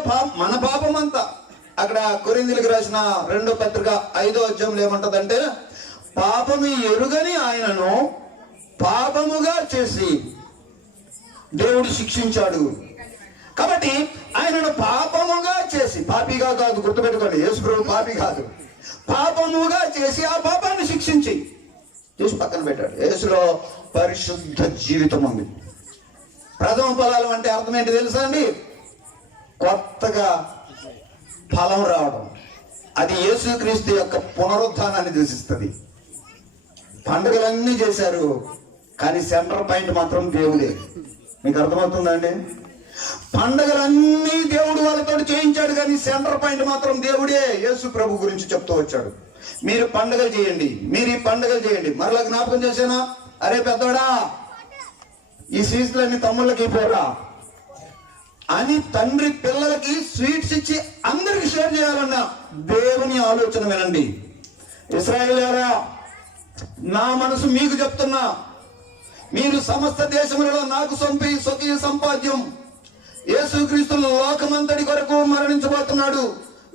మన పాపమంతా, అక్కడ కొరింథీయులకు రాసిన 2వ పత్రిక 5వ అధ్యాయంలో ఏమంటదంటే, పాపము ఎరుగని ఆయనను పాపముగా చేసి దేవుడు శిక్షించాడు. కాబట్టి ఆయనను పాపముగా చేసి, పాపిగా కాదు, గుర్తుపెట్టుకోండి, యేసు ప్రభు పాపి కాదు, పాపముగా చేసి ఆ పాపాన్ని శిక్షించి చూసి పక్కన పెట్టాడు. యేసులో పరిశుద్ధ జీవితం ఉంది. ప్రథమ ఫలాలు అంటే అర్థం ఏంటి తెలుసా అండి? కొత్తగా ఫలం రావడం. అది యేసుక్రీస్తు యొక్క పునరుద్ధానాన్ని సూచిస్తుంది. పండుగలన్నీ చేశారు, కానీ సెంటర్ పాయింట్ మాత్రం దేవుడే. మీకు అర్థమవుతుందండి? పండుగలన్నీ దేవుడు వాళ్ళతో చేయించాడు, కానీ సెంటర్ పాయింట్ మాత్రం దేవుడే. యేసు ప్రభు గురించి చెప్తూ వచ్చాడు, మీరు పండుగలు చేయండి, మీరు ఈ పండుగలు చేయండి. మరలా జ్ఞాపకం చేశానా, అరే పెద్దోడా ఈ స్వీట్లన్నీ తమ్ముళ్ళకి పోరా అని తండ్రి పిల్లలకి స్వీట్స్ ఇచ్చి అందరికి షేర్ చేయాలన్న దేవుని ఆలోచన వినండి. ఇశ్రాయేలులారా, నా మనసు మీకు చెప్తున్నా, మీరు సమస్త దేశములలో నాకు స్వకీయ సంపాద్యం. యేసుక్రీస్తు లోకమంతటి కొరకు మరణించబోతున్నాడు,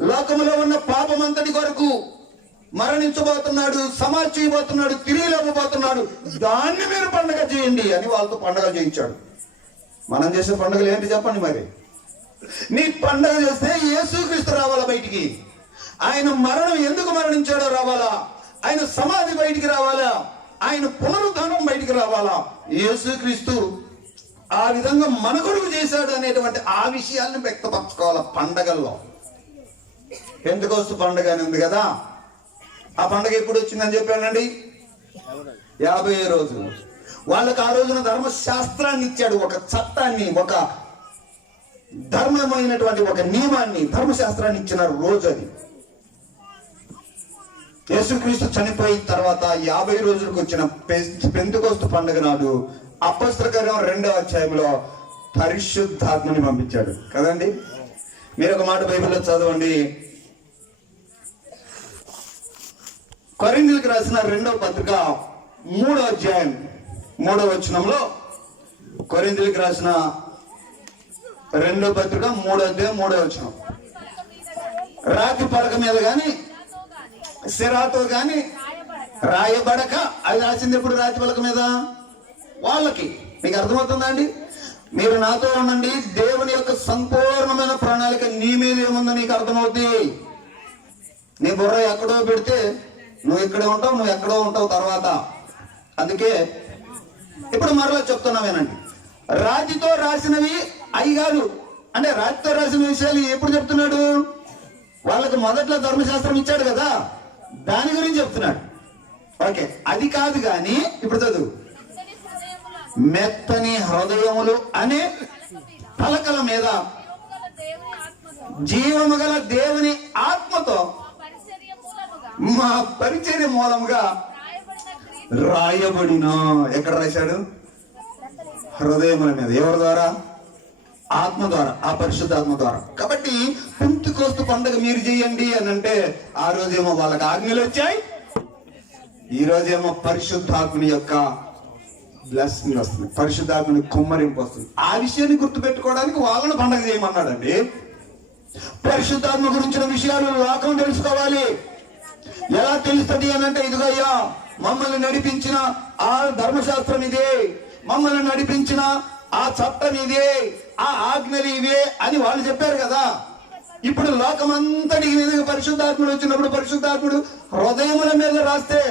లోకములో ఉన్న పాపమంతటి కొరకు మరణించబోతున్నాడు, సమాధి చేయబోతున్నాడు, తిరిగి లేవబోతున్నాడు, దాన్ని మీరు పండుగ చేయండి అని వాళ్ళతో పండుగ చేయించాడు. మనం చేసే పండుగలు ఏంటి చెప్పండి? మరి నీ పండుగ చేస్తే యేసుక్రీస్తు రావాలా బయటికి, ఆయన మరణం ఎందుకు మరణించాడో రావాలా, ఆయన సమాధి బయటికి రావాలా, ఆయన పునరుద్ధానం బయటికి రావాలా. యేసుక్రీస్తు ఆ విధంగా మన కొరకు చేశాడు అనేటువంటి ఆ విషయాన్ని వ్యక్తపరచుకోవాలి పండగల్లో. పెంతెకొస్తు పండుగ అని ఉంది కదా, ఆ పండుగ ఎప్పుడు వచ్చిందని చెప్పానండి? 50 రోజులు. వాళ్ళకి ఆ రోజున ధర్మశాస్త్రాన్ని ఇచ్చాడు, ఒక చట్టాన్ని, ఒక ధర్మమైనటువంటి ఒక నియమాన్ని, ధర్మశాస్త్రాన్ని ఇచ్చిన రోజు అది. యేసుక్రీస్తు చనిపోయిన తర్వాత 50 రోజులకు వచ్చిన పెంతెకొస్తు పండుగ నాడు అపొస్తలుల కార్యం 2వ అధ్యాయంలో పరిశుద్ధాత్మని పంపించాడు కదండి. మీరు ఒక మాట బైబిల్లో చదవండి. కొరింథీయులకు రాసిన 2వ పత్రిక 3వ అధ్యాయం 3వ వచనంలో, కొరింథీయులకు రాసిన 2వ పత్రిక 3వ అధ్యాయం 3వ వచనం, రాతి పలక మీద గాని సిరాతో గాని రాయబడక, అది రాసింది ఎప్పుడు? రాతి పలక మీద వాళ్ళకి. మీకు అర్థమవుతుందా అండి? మీరు నాతో ఉండండి, దేవుని యొక్క సంపూర్ణమైన ప్రణాళిక నీ మీద ఏముందో నీకు అర్థమవుతుంది. నీ బుర్ర ఎక్కడో పెడితే నువ్వు ఇక్కడే ఉంటావు, నువ్వు ఎక్కడో ఉంటావు తర్వాత. అందుకే ఇప్పుడు మరలా చెప్తున్నావేనండి, రాతితో రాసినవి అయ్యగారు అంటే రాతితో రాసిన విషయాలు ఎప్పుడు చెప్తున్నాడు? వాళ్ళకి మొదట్లో ధర్మశాస్త్రం ఇచ్చాడు కదా, దాని గురించి చెప్తున్నాడు. ఓకే, అది కాదు కానీ ఇప్పుడు చదువు. మెత్తని హృదయములు అనే పలకల మీద జీవము గల దేవుని ఆత్మతో మా పరిచర్య మూలముగా రాయబడిన. ఎక్కడ రాశాడు? హృదయముల మీద. ఎవరి ద్వారా? ఆత్మ ద్వారా, ఆ పరిశుద్ధాత్మ ద్వారా. కాబట్టి పెంతెకొస్తు పండుగ మీరు చేయండి అని అంటే, ఆ రోజేమో వాళ్ళకి ఆజ్ఞలు వచ్చాయి, ఈ రోజేమో పరిశుద్ధాత్మని యొక్క బ్లెస్సింగ్ వస్తుంది, పరిశుద్ధాత్మని కుమ్మరింపు వస్తుంది. ఆ విషయాన్ని గుర్తుపెట్టుకోవడానికి వాళ్ళని పండుగ చేయమన్నాడండి. పరిశుద్ధాత్మ గురించిన విషయాలు లోకం తెలుసుకోవాలి. ఎలా తెలుస్తుంది అని అంటే, ఇదిగో అయ్యా మమ్మల్ని నడిపించిన ఆ ధర్మశాస్త్రం ఇదే, మమ్మల్ని నడిపించిన ఆ చట్టం ఇదే, ఆ ఆజ్ఞలు ఇవే అని వాళ్ళు చెప్పారు కదా. ఇప్పుడు లోకమంతటికి మీద పరిశుద్ధాత్ముడు వచ్చినప్పుడు, పరిశుద్ధాత్ముడు హృదయముల మీద రాస్తే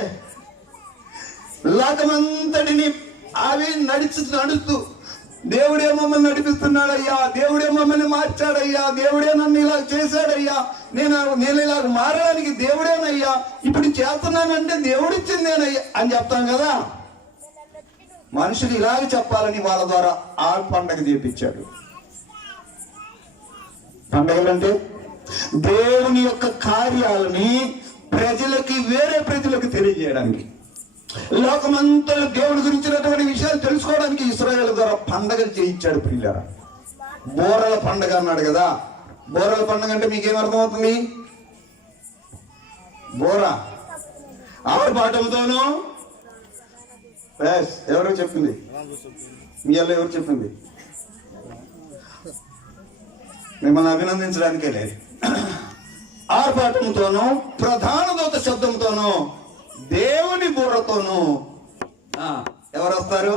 లోకమంతటిని అవి నడుస్తూ దేవుడే మమ్మల్ని నడిపిస్తున్నాడయ్యా, దేవుడే మమ్మల్ని మార్చాడయ్యా, దేవుడే నన్ను ఇలా చేశాడయ్యా, నేను ఇలా మారడానికి దేవుడేనయ్యా, ఇప్పుడు చేస్తున్నానంటే దేవుడిచ్చిందేనయ్యా అని చెప్తాం కదా. మనుషులు ఇలాగ చెప్పాలని వాళ్ళ ద్వారా ఆ పండగ చేపించాడు. పండగలంటే దేవుని యొక్క కార్యాలని ప్రజలకి, వేరే ప్రజలకు తెలియజేయడానికి, లోకమంతా దేవుడి గురించినటువంటి విషయాలు తెలుసుకోవడానికి ఇశ్రాయేలు ద్వారా పండగలు చేయించాడు ప్రియులారా. బోరల పండుగ అన్నాడు కదా. బోరల పండుగ అంటే మీకేం అర్థమవుతుంది? బోర ఆర్భాటంతోనూ. ఎవరు చెప్పింది? మీ అల్ల ఎవరు చెప్పింది? మిమ్మల్ని అభినందించడానికే లేదు. ఆర్భాటంతోనూ, ప్రధాన దూత శబ్దంతోనూ, దేవుని బుర్రతోనూ ఎవరు వస్తారు?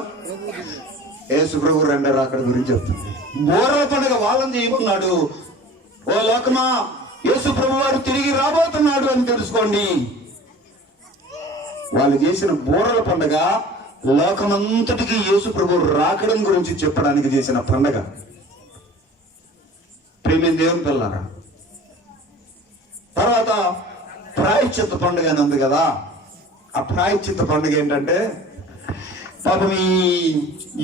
యేసు ప్రభు రెండో రాకడ గురించి చెప్తుంది. బోరల పండుగ వాళ్ళని చేయమన్నాడు. ఓ లోకమా, యేసు ప్రభు వారు తిరిగి రాబోతున్నాడు అని తెలుసుకోండి. వాళ్ళు చేసిన బోరల పండుగ లోకమంతటికి యేసు ప్రభు రాకడం గురించి చెప్పడానికి చేసిన పండుగ. ప్రేమ దేవుని పిల్లరా, తర్వాత ప్రాయశ్చిత్త పండుగ అని ఉంది కదా. ఆ ప్రాయశ్చిత్త పండుగ ఏంటంటే, పాపం ఈ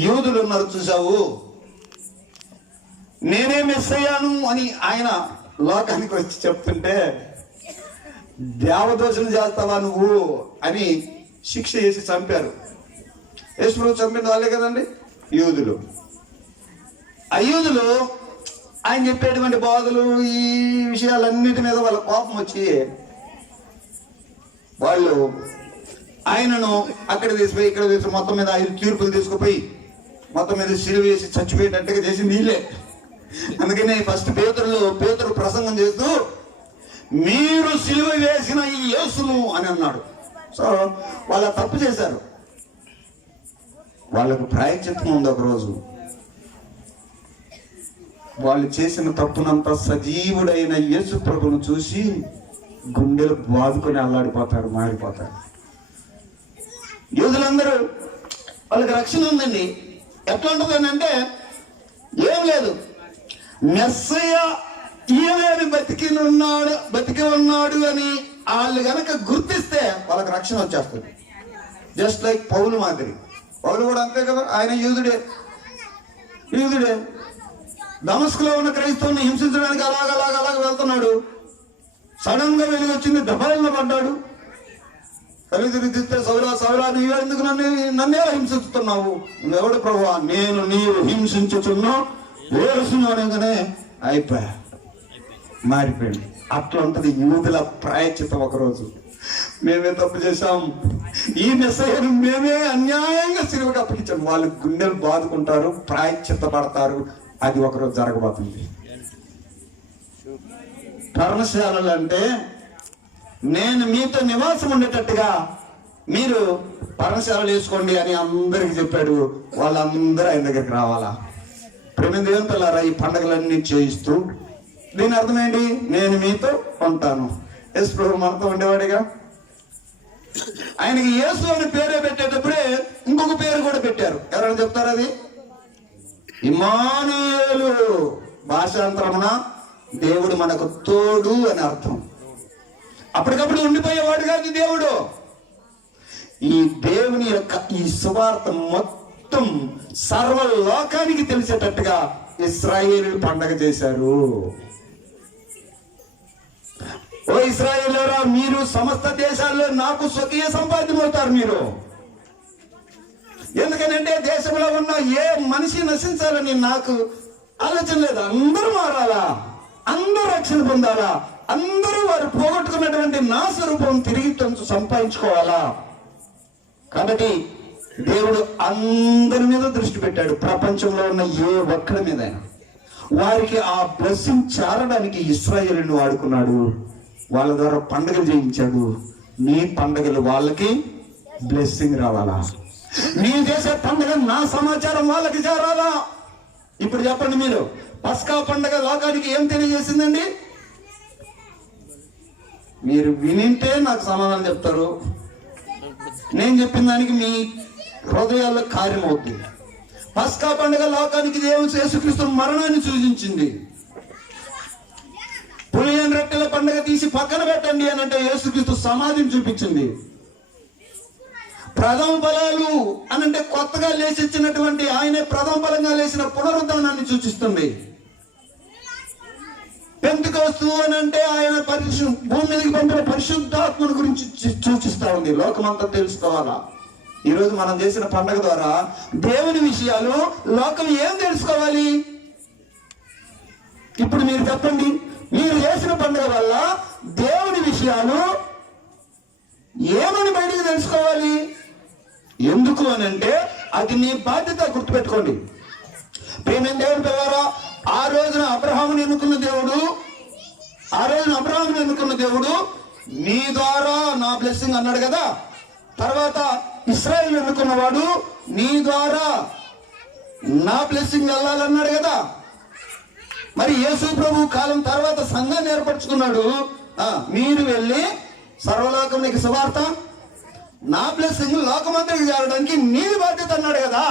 యూదులు ఉన్నారు చూసావు, నేనే మిస్ అయ్యాను అని ఆయన లోకానికి వచ్చి చెప్తుంటే, దేవదోషణ చేస్తావా నువ్వు అని శిక్ష చేసి చంపారు. యేసు ప్రభు చంపిన వాళ్ళే కదండి యూదులు. ఆ యూదులు ఆయన చెప్పేటువంటి బోధలు, ఈ విషయాలన్నిటి మీద వాళ్ళ కోపం వచ్చి వాళ్ళు ఆయనను అక్కడ తీసుకుపోయి ఇక్కడ తీసుకుని మొత్తం మీద 5 తీర్పులు తీసుకుపోయి మొత్తం మీద సిలువ వేసి చచ్చిపోయేటట్టుగా చేసింది వీళ్ళే. అందుకని ఫస్ట్ పేతురు ప్రసంగం చేస్తూ, మీరు సిలువ వేసిన ఈ యేసును అని అన్నాడు. సో వాళ్ళ తప్పు చేశారు, వాళ్ళకు ప్రాయశ్చిత్తం ఉంది. ఒక రోజు వాళ్ళు చేసిన తప్పునంతా సజీవుడైన యేసు ప్రభును చూసి గుండెలు బాదుకొని అల్లాడిపోతారు, మారిపోతారు. యూదులందరూ వాళ్ళకి రక్షణ ఉందండి. ఎట్లా ఉంటుంది అంటే, ఏం లేదు, మెస్సయ్య ఈయన బతికి ఉన్నాడు అని వాళ్ళు గనక గుర్తిస్తే వాళ్ళకి రక్షణ వచ్చేస్తుంది. జస్ట్ లైక్ పౌలు మాదిరి. పౌలు కూడా అంతే కదా, ఆయన యూదుడే. దమస్కులో ఉన్న క్రైస్తవుని హింసించడానికి అలాగ వెళ్తున్నాడు. సడన్ గా వెలుగు వచ్చింది, దబాయిలో పడ్డాడు. కలిదిరిగితే సౌరా నీవే ఎందుకు నన్నే హింసిస్తున్నావు? ఎవడు ప్రభువా? నేను నీవు హింసించుతున్నావు వేరుస్తున్నానే అయిపోయా, మారిపోయింది. అట్లా ఉంటది యూదుల ప్రాయశ్చిత్తం. ఒకరోజు మేమే తప్పు చేశాం, ఈ మెస్సయ్యను మేమే అన్యాయంగా సిలువకు అప్పగించాం. వాళ్ళు గుండెలు బాదుకుంటారు, ప్రాయశ్చిత్త పడతారు. అది ఒకరోజు జరగబోతుంది. పర్ణశాలలు అంటే, నేను మీతో నివాసం ఉండేటట్టుగా మీరు పర్ణశాలలు వేసుకోండి అని అందరికి చెప్పాడు. వాళ్ళందరూ ఆయన దగ్గరికి రావాలా. ప్రేమ దేవుని పిల్లారా, ఈ పండుగలన్నీ చేయిస్తూ దీని అర్థమేంటి? నేను మీతో ఉంటాను. యేసు ప్రభు మనతో ఉండేవాడిగా. ఆయనకి యేసు అని పేరే పెట్టేటప్పుడే ఇంకొక పేరు కూడా పెట్టారు. ఎవరైనా చెప్తారు? అది ఇమ్మానుయేలు. భాషాంతరమున దేవుడు మనకు తోడు అని అర్థం. అప్పటికప్పుడు ఉండిపోయేవాడు కాదు దేవుడు. ఈ దేవుని యొక్క ఈ సువార్త మొత్తం సర్వలోకానికి తెలిసేటట్టుగా ఇశ్రాయేలు పండగ చేశారు. ఓ ఇశ్రాయేలురా, మీరు సమస్త దేశాల్లో నాకు స్వకీయ సంపాద్యం అవుతారు. మీరు ఎందుకనంటే దేశంలో ఉన్న ఏ మనిషి నశించాలని నాకు ఆలోచన లేదు. అందరూ మారాలా, అందరూ రక్షణ పొందాలా, అందరూ వారు పోగొట్టుకున్నటువంటి నా స్వరూపం తిరిగి సంపాదించుకోవాలా. కాబట్టి దేవుడు అందరి మీద దృష్టి పెట్టాడు. ప్రపంచంలో ఉన్న ఏ ఒక్కడి మీద వారికి ఆ బ్లెస్సింగ్ చేరడానికి ఇశ్రాయేలును వాడుకున్నాడు. వాళ్ళ ద్వారా పండుగలు చేయించాడు. నీ పండుగలు వాళ్ళకి బ్లెస్సింగ్ రావాలా? నీ చేసే పండుగ నా సమాచారం వాళ్ళకి చేరాలా? ఇప్పుడు చెప్పండి, మీరు పస్కా పండుగ లోకానికి ఏం తెలియజేసిందండి? మీరు వినింటే నాకు సమాధానం చెప్తారు. నేను చెప్పిన దానికి మీ హృదయాల్లో కార్యం అవుతుంది. పస్కా పండుగ లోకానికి దేవుడు యేసుక్రీస్తు మరణాన్ని సూచించింది. పులియన్ రొట్టెల పండుగ తీసి పక్కన పెట్టండి అని అంటే యేసుక్రీస్తు సమాధిని చూపించింది. ప్రథమ ఫలాలు అని అంటే కొత్తగా లేచిచ్చినటువంటి ఆయనే ప్రథమ ఫలంగా లేచిన పునరుద్ధానాన్ని సూచిస్తుంది. పెంతెకోస్తు అని అంటే ఆయన భూమి మీదకి పంపిన పరిశుద్ధాత్మను గురించి సూచిస్తా ఉంది. లోకమంతా తెలుసుకోవాలా. ఈరోజు మనం చేసిన పండుగ ద్వారా దేవుని విషయాలు లోకం ఏం తెలుసుకోవాలి? ఇప్పుడు మీరు చెప్పండి, మీరు చేసిన పండుగ వల్ల దేవుని విషయాలు ఏమని బయటికి తెలుసుకోవాలి? ఎందుకు అని అంటే అది మీ బాధ్యత. గుర్తుపెట్టుకోండి ప్రియమైన దేవుని పిల్లారా, ఆ రోజున అబ్రహాముని ఎన్నుకున్న దేవుడు నీ ద్వారా నా బ్లెస్సింగ్ అన్నాడు కదా. తర్వాత ఇశ్రాయేలు ఎన్నుకున్నవాడు నీ ద్వారా నా బ్లెస్సింగ్ వెళ్ళాలన్నాడు కదా. మరి యేసు ప్రభు కాలం తర్వాత సంఘాన్ని ఏర్పరచుకున్నాడు. మీరు వెళ్ళి సర్వలోకానికి సువార్త, నా బ్లెస్సింగ్ లోకమంతరికి చేరడానికి నీది బాధ్యత అన్నాడు కదా.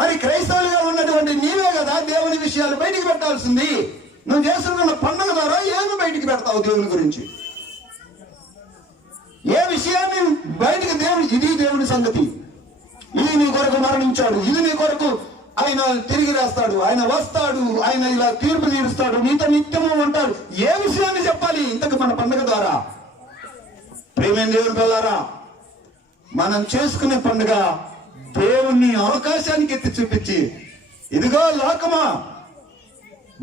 మరి క్రైస్తవులుగా ఉన్నటువంటి నీవే కదా దేవుని విషయాలు బయటికి పెట్టాల్సింది. నువ్వు చేస్తున్న పండుగ ద్వారా ఏమి బయటికి పెడతావు దేవుని గురించి? ఏ విషయాన్ని బయటికి ఇది దేవుని సంగతి, ఇది నీ కొరకు మరణించాడు, ఇది నీ కొరకు ఆయన తిరిగి రాస్తాడు, ఆయన వస్తాడు, ఆయన ఇలా తీర్పు తీరుస్తాడు, నీతో నిత్యము ఉంటాడు. ఏ విషయాన్ని చెప్పాలి ఇంతకు మన పండుగ ద్వారా? ప్రియమైన దేవుని పిల్లారా, మనం చేసుకునే పండుగ దేవుణ్ణి ఆకాశానికి ఎత్తి చూపించి, ఇదిగో లోకమా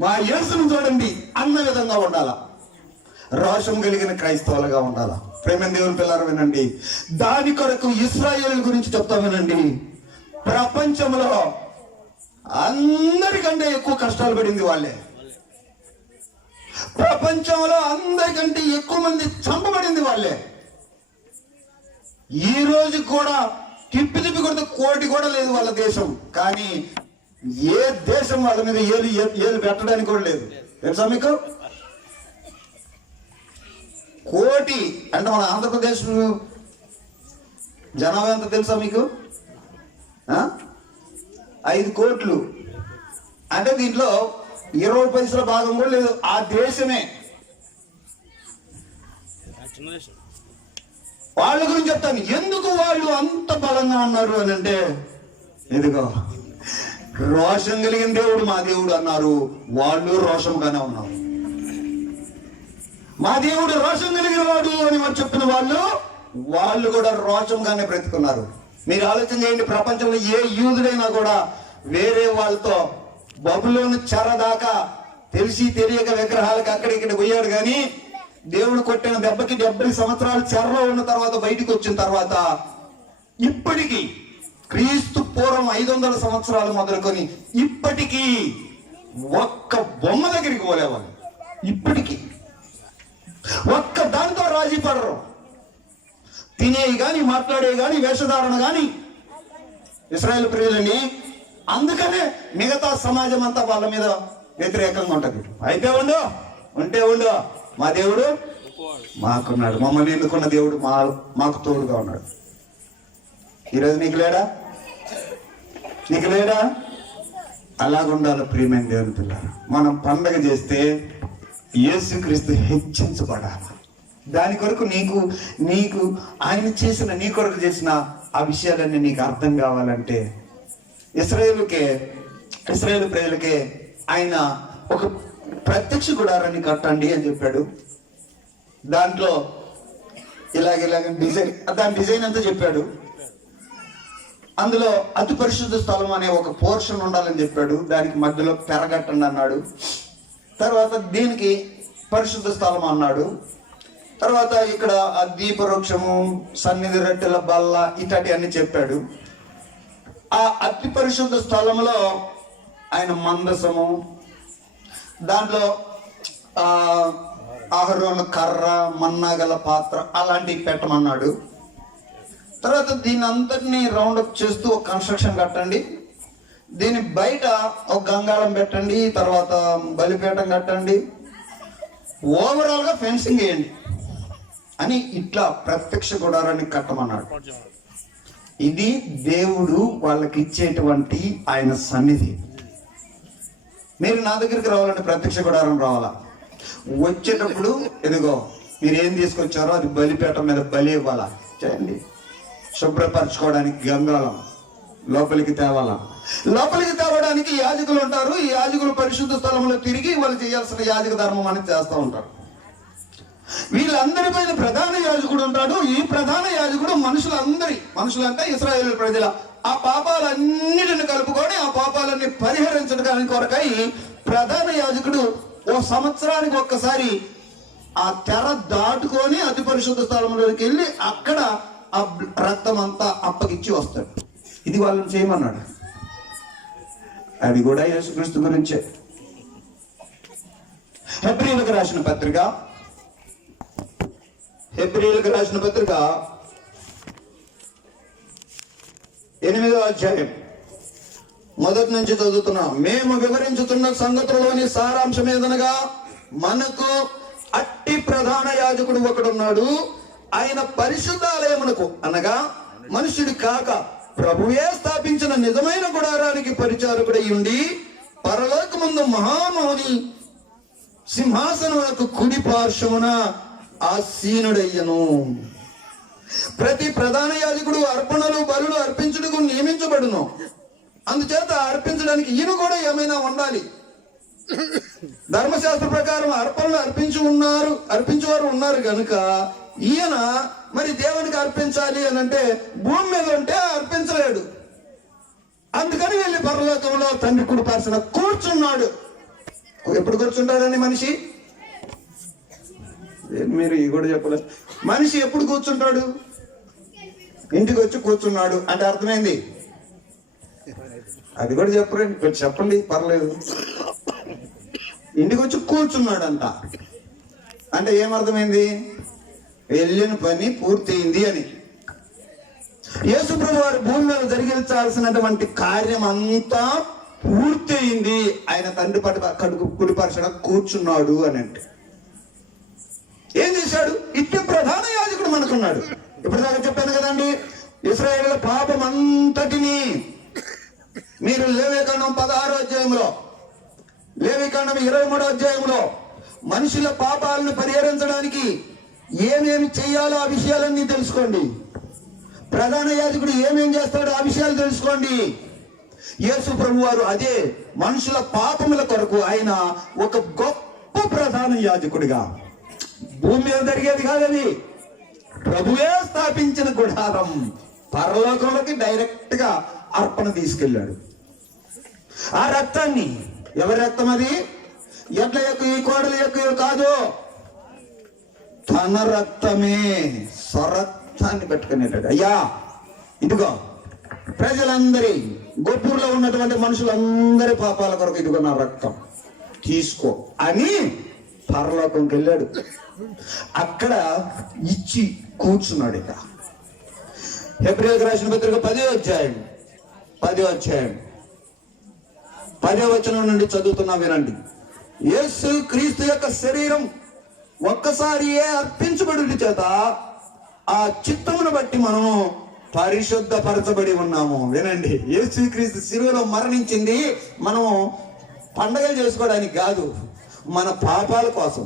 మా యేసును చూడండి అన్న విధంగా ఉండాలా. రోషం కలిగిన క్రైస్తవులుగా ఉండాలా. ప్రేమ దేవుని పిల్లలు వినండి, దాని కొరకు ఇశ్రాయేలు గురించి చెప్తా వినండి. ప్రపంచంలో అందరికంటే ఎక్కువ కష్టాలు పడింది వాళ్ళే. ప్రపంచంలో అందరికంటే ఎక్కువ మంది చంపబడింది వాళ్ళే. ఈ రోజు కూడా తిప్పి కొడితే కోటి కూడా లేదు వాళ్ళ దేశం. కానీ ఏ దేశం వాళ్ళ మీద ఏలు పెట్టడానికి కూడా లేదు. తెలుసా మీకు? కోటి అంటే మన ఆంధ్రప్రదేశ్ జనాభా ఎంత తెలుసా మీకు? 5 కోట్లు. అంటే దీంట్లో 20 పైసల భాగం కూడా లేదు. ఆ దేశమే. వాళ్ళ గురించి చెప్తాను. ఎందుకు వాళ్ళు అంత బలంగా ఉన్నారు అని అంటే, ఇదిగో రోషం కలిగిన దేవుడు మా దేవుడు అన్నారు. వాళ్ళు రోషంగానే ఉన్నారు. మా దేవుడు రోషం కలిగిన వాడు అని చెప్పిన వాళ్ళు కూడా రోషంగానే బ్రతుకున్నారు. మీరు ఆలోచన చేయండి, ప్రపంచంలో ఏ యూదుడైనా కూడా వేరే వాళ్ళతో బబులోను చెరదాకా తెలిసి తెలియక విగ్రహాలకు అక్కడిక్కడ పోయాడు. కానీ దేవుడు కొట్టిన దెబ్బకి 70 సంవత్సరాలు చెరలో ఉన్న తర్వాత బయటికి వచ్చిన తర్వాత ఇప్పటికీ క్రీస్తు పూర్వం 500 సంవత్సరాలు మొదలుకొని ఇప్పటికీ ఒక్క బొమ్మ దగ్గరికి పోలేవాళ్ళు. ఇప్పటికీ ఒక్క దాంతో రాజీ పడరు. తినేవి కానీ, మాట్లాడేవి కానీ, వేషధారణ కానీ ఇశ్రాయేలు ప్రియులని. అందుకనే మిగతా సమాజం అంతా వాళ్ళ మీద వ్యతిరేకంగా ఉంటుంది. అయితే ఉంటే మా దేవుడు మాకున్నాడు, మమ్మల్ని ఎన్నుకున్న దేవుడు మాకు తోడుగా ఉన్నాడు. ఈరోజు నీకు లేడా? అలాగుండాలి ప్రియమైన దేవుని పిల్లలు. మనం పండగ చేస్తే యేసుక్రీస్తు హెచ్చించబడాలి. దాని కొరకు నీకు ఆయన చేసిన, నీ కొరకు చేసిన ఆ విషయాలన్నీ నీకు అర్థం కావాలంటే ఇశ్రాయేలు ప్రజలకే ఆయన ఒక ప్రత్యక్ష గుడారాన్ని కట్టండి అని చెప్పాడు. దాంట్లో ఇలాగ దాని డిజైన్ అంతా చెప్పాడు. అందులో అతి పరిశుద్ధ స్థలం అనే ఒక పోర్షన్ ఉండాలని చెప్పాడు. దానికి మధ్యలో పెరగట్టండి అన్నాడు. తర్వాత దీనికి పరిశుద్ధ స్థలం అన్నాడు. తర్వాత ఇక్కడ ఆ దీపవృక్షము, సన్నిధి రొట్టెల బల్ల, ఇట్లాంటి అన్ని చెప్పాడు. ఆ అతి పరిశుద్ధ స్థలంలో ఆయన మందసము, దాంట్లో ఆహారం కర్ర, మన్నాగల పాత్ర అలాంటివి పెట్టమన్నాడు. తర్వాత దీని అంతటినీ రౌండప్ చేస్తూ ఒక కన్స్ట్రక్షన్ కట్టండి. దీని బయట ఒక గంగాళం పెట్టండి. తర్వాత బలిపీఠం కట్టండి. ఓవరాల్ గా ఫెన్సింగ్ వేయండి అని ఇట్లా ప్రత్యక్ష గుడారాన్ని కట్టమన్నాడు. ఇది దేవుడు వాళ్ళకి ఇచ్చేటువంటి ఆయన సన్నిధి. మీరు నా దగ్గరికి రావాలంటే ప్రత్యక్ష గుడారం రావాలా? వచ్చేటప్పుడు ఇదిగో మీరు ఏం తీసుకొచ్చారో అది బలిపీఠం మీద బలి ఇవ్వాలా. చేయండి. శుభ్రపరచుకోవడానికి గంగాళం లోపలికి తేవడానికి యాజకులు ఉంటారు. ఈ యాజకులు పరిశుద్ధ స్థలంలో తిరిగి వాళ్ళు చేయాల్సిన యాజక ధర్మం అనేది చేస్తూ ఉంటారు. వీళ్ళందరిపైన ప్రధాన యాజకుడు ఉంటాడు. ఈ ప్రధాన యాజకుడు మనుషులంటే ఇశ్రాయేలు ప్రజల ఆ పాపాలన్నిటిని కలుపుకొని ఆ పాపాలన్నీ పరిహరించడానికి కొరకై ప్రధాన యాజకుడు ఓ సంవత్సరానికి ఒక్కసారి ఆ తెర దాటుకొని అతి పరిశుద్ధ స్థలంలోకి వెళ్ళి అక్కడ ఆ రక్తం అంతా అప్పగిచ్చి వస్తాడు. ఇది వాళ్ళని చేయమన్నాడు. అది కూడా యేసుక్రీస్తు గురించే. హెబ్రీయులకు రాసిన పత్రిక 8వ అధ్యాయం మొదటి నుంచి చదువుతున్నాం. మేము వివరించుతున్న సంగతుల్లోని సారాంశం ఏదనగా, మనకు అట్టి ప్రధాన యాజకుడు ఒకడున్నాడు. ఆయన పరిశుద్ధాలయమునకు అనగా మనుషుడి కాక ప్రభువే స్థాపించిన నిజమైన గుడారానికి పరిచారకుడై ఉండి పరలోకమందు మహామౌని సింహాసనమునకు కుడి పార్శ్వమున ఆసీనుడయ్యను. ప్రతి ప్రధాన యాజకుడు అర్పణలు బలులు అర్పించుటకు నియమించబడును. అందుచేత అర్పించడానికి ఈయన కూడా ఏమైనా ఉండాలి. ధర్మశాస్త్ర ప్రకారం అర్పణలు అర్పించేవారు ఉన్నారు కనుక ఈయన మరి దేవునికి అర్పించాలి అని అంటే భూమి మీద ఉంటే అర్పించలేడు. అందుకని వెళ్ళి పరలోకంలో తండ్రి కుడి పార్శ్వన కూర్చున్నాడు. ఎప్పుడు కూర్చుంటాడని మనిషి? మీరు ఈ కూడా చెప్పలేదు. మనిషి ఎప్పుడు కూర్చుంటాడు? ఇంటికి వచ్చి కూర్చున్నాడు అంటే అర్థమైంది. అది కూడా చెప్పండి, చెప్పండి పర్లేదు. ఇంటికి వచ్చి కూర్చున్నాడంట అంటే ఏమర్థమైంది? వెళ్ళిన పని పూర్తయింది అని. యేసు ప్రభు వారి భూమి మీద జరిగించాల్సినటువంటి కార్యం అంతా పూర్తయింది. ఆయన తండ్రి కుడి పార్శ్వన కూర్చున్నాడు అని అంటే ఏం చేశాడు? ఇట్టి ప్రధాన యాజకుడు మనకున్నాడు. ఇప్పటిదాకా చెప్పాను కదండి, ఇశ్రాయేలుల పాపం అంతటిని మీరు లేవికాండం 16వ అధ్యాయంలో, లేవికాండం 23వ అధ్యాయంలో మనుషుల పాపాలను పరిహరించడానికి ఏమేమి చేయాలో ఆ విషయాలన్నీ తెలుసుకోండి. ప్రధాన యాజకుడు ఏమేం చేస్తాడో ఆ విషయాలు తెలుసుకోండి. యేసు ప్రభు వారు అదే మనుషుల పాపముల కొరకు ఆయన ఒక గొప్ప ప్రధాన యాజకుడిగా, భూమి మీద జరిగేది కాదని ప్రభువే స్థాపించిన గుడారం పరలోకంలోకి డైరెక్ట్ గా అర్పణ తీసుకెళ్ళాడు. ఆ రక్తాన్ని, ఎవరి రక్తం అది? ఎడ్ల యొక్క ఈ కోడల యొక్క కాదు, తన రక్తమే. స్వరక్తాన్ని పెట్టుకునేటాడు. అయ్యా ఇదిగో ప్రజలందరి గొప్పూరులో ఉన్నటువంటి మనుషులందరి పాపాల కొరకు ఇదిగో నా రక్తం తీసుకో అని పరలోకంకి వెళ్ళాడు. అక్కడ ఇచ్చి కూర్చున్నాడు. ఇక హెబ్రీయులకు రాసిన పత్రిక 10వ అధ్యాయం 10వ వచనం నుండి చదువుతున్నా వినండి. యేసు క్రీస్తు యొక్క శరీరం ఒక్కసారి అర్పించబడుట చేత ఆ చిత్తమును బట్టి మనము పరిశుద్ధపరచబడి ఉన్నాము. వినండి, యేసు క్రీస్తు శిలువలో మరణించింది మనము పండగలు చేసుకోవడానికి కాదు, మన పాపాల కోసం,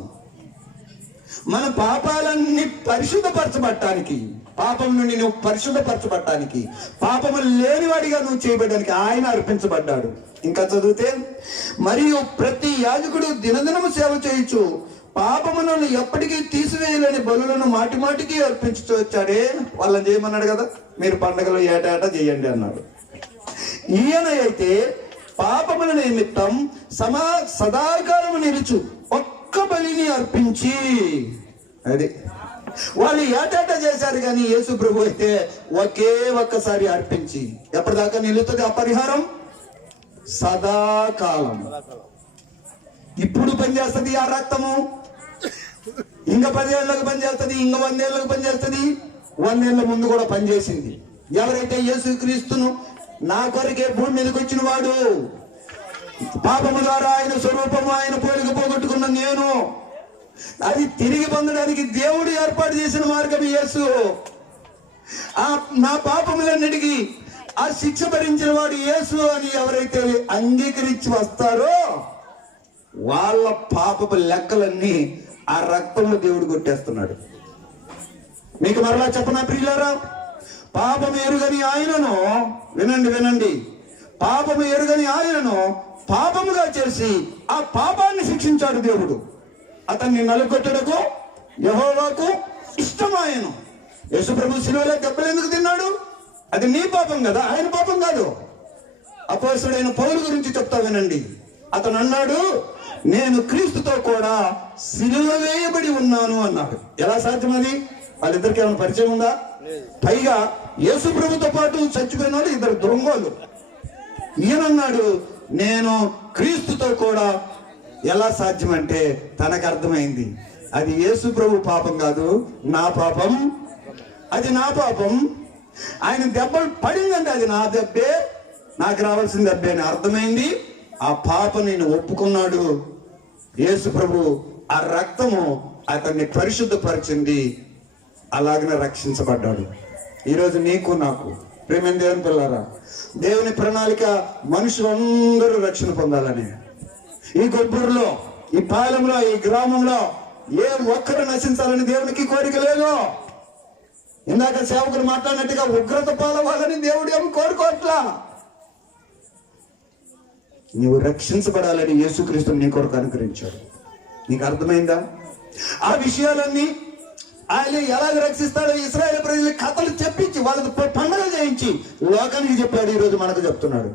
మన పాపాలన్నీ పరిశుద్ధపరచబడటానికి, పాపం నుండి నువ్వు పరిశుద్ధపరచబడటానికి, పాపము లేనివాడిగా నువ్వు చేయబడడానికి ఆయన అర్పించబడ్డాడు. ఇంకా చదివితే, మరియు ప్రతి యాజకుడు దినదినము సేవ చేయొచ్చు పాపములను ఎప్పటికీ తీసివేయలేని బలులను మాటి మాటికి అర్పించుతూ వచ్చాడే. వాళ్ళని చేయమన్నాడు కదా, మీరు పండగలు ఏటా చేయండి అన్నాడు. ఈయన అయితే పాపముల నిమిత్తం సదాకాలము నిలుచు ఒక్క బలిని అర్పించి, అది వాళ్ళు ఏటా చేశారు కానీ యేసు ప్రభు అయితే ఒకే ఒక్కసారి అర్పించి ఎప్పటిదాకా నిలుతుంది ఆ పరిహారం? సదాకాలం. ఇప్పుడు పనిచేస్తుంది ఆ రక్తము, ఇంకా 10 ఏళ్ళకు పనిచేస్తుంది, ఇంకా 100 ఏళ్ళకు పనిచేస్తుంది, 100 ఏళ్ళ ముందు కూడా పనిచేసింది. ఎవరైతే యేసు క్రీస్తును నా కొరకే భూమి మీదకి వచ్చిన వాడు, పాపము ద్వారా ఆయన స్వరూపము ఆయన పోలిక పోగొట్టుకున్న నేను, అది తిరిగి పొందడానికి దేవుడు ఏర్పాటు చేసిన మార్గం యేసు. నా పాపములన్నిటికీ ఆ శిక్ష భరించిన వాడు యేసు అని ఎవరైతే అంగీకరించి వస్తారో వాళ్ళ పాపపు లెక్కలన్నీ ఆ రక్తంలో దేవుడు కొట్టేస్తున్నాడు. మీకు మరలా చెప్పనా ప్రియులారా, పాపము ఎరుగని ఆయనను, వినండి, పాపము ఎరుగని ఆయనను పాపముగా చేసి ఆ పాపాన్ని శిక్షించాడు దేవుడు. అతన్ని నలుగొట్టుటకు యెహోవాకు ఇష్టమాయను. యేసుప్రభు శిలువలో దెబ్బలు ఎందుకు తిన్నాడు? అది నీ పాపం కదా, ఆయన పాపం కాదు. అపోస్తలుడైన పౌలు గురించి చెప్తా వినండి. అతను అన్నాడు, నేను క్రీస్తుతో కూడా సిలువ వేయబడి ఉన్నాను అన్నాడు. ఎలా సాధ్యం అది? వాళ్ళిద్దరికి ఏమైనా పరిచయం ఉందా? పైగా యేసు ప్రభుతో పాటు చచ్చిపోయిన వాళ్ళు ఇద్దరు దొంగోళ్ళు. ఈయనన్నాడు, నేను క్రీస్తుతో కూడా. ఎలా సాధ్యం అంటే తనకు అర్థమైంది, అది యేసు ప్రభు పాపం కాదు, నా పాపం. అది నా పాపం. ఆయన దెబ్బలు పడిందంటే అది నా దెబ్బే, నాకు రావాల్సిన దెబ్బే అని అర్థమైంది. ఆ పాపం నేను ఒప్పుకున్నాడు యేసు ప్రభు. ఆ రక్తము అతన్ని పరిశుద్ధపరిచింది. అలాగనే రక్షించబడ్డాడు. ఈరోజు నీకు నాకు ప్రేమ దేవుని పిల్లారా, దేవుని ప్రణాళిక మనుషులందరూ రక్షణ పొందాలని. ఈ గొబ్బూరులో, ఈ పాలెంలో, ఈ గ్రామంలో ఏ ఒక్కరు నశించాలని దేవునికి కోరిక లేదు. ఇందాక సేవకులు మాట్లాడినట్టుగా ఉగ్రత పాలవ్వాలని దేవుడు ఏమి కోరుకోవట్లా. నీవు రక్షించబడాలని యేసుక్రీస్తుని నీ కొరకు అనుగ్రహించాడు. నీకు అర్థమైందా? ఆ విషయాలన్నీ ఆయన ఎలాగ రక్షిస్తాడో ఇశ్రాయేలు ప్రజలు కథలు చెప్పించి వాళ్ళకి పండుగ చేయించి లోకానికి చెప్పాడు. ఈరోజు మనకు చెప్తున్నాడు.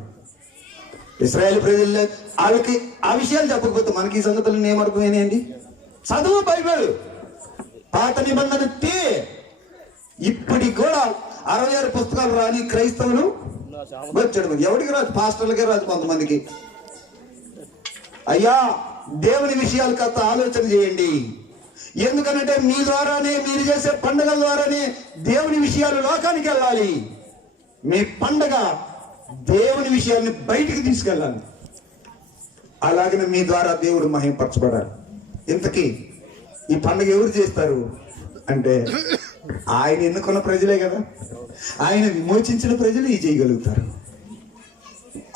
ఇశ్రాయేలు ప్రజలు వాళ్ళకి ఆ విషయాలు చెప్పకపోతే మనకి ఈ సంగతులను ఏమర్థమైనాయండి? చదువు బైబిల్, పాత నిబంధన ఇప్పటికి కూడా 66 పుస్తకాలు రాని క్రైస్తవులు వచ్చాడు. ఎవరికి రాదు? పాస్టర్లకే రాదు కొంతమందికి. అయ్యా, దేవుని విషయాలు కాస్త ఆలోచన చేయండి. ఎందుకనంటే మీ ద్వారానే, మీరు చేసే పండుగల ద్వారానే దేవుని విషయాలు లోకానికి వెళ్ళాలి. మీ పండగ దేవుని విషయాన్ని బయటికి తీసుకెళ్ళాలి. అలాగనే మీ ద్వారా దేవుడు మహిమపరచబడాలి. ఇంతకీ ఈ పండుగ ఎవరు చేస్తారు అంటే ఆయన ఎన్నుకున్న ప్రజలే కదా. ఆయన విమోచించిన ప్రజలు ఈ చేయగలుగుతారు.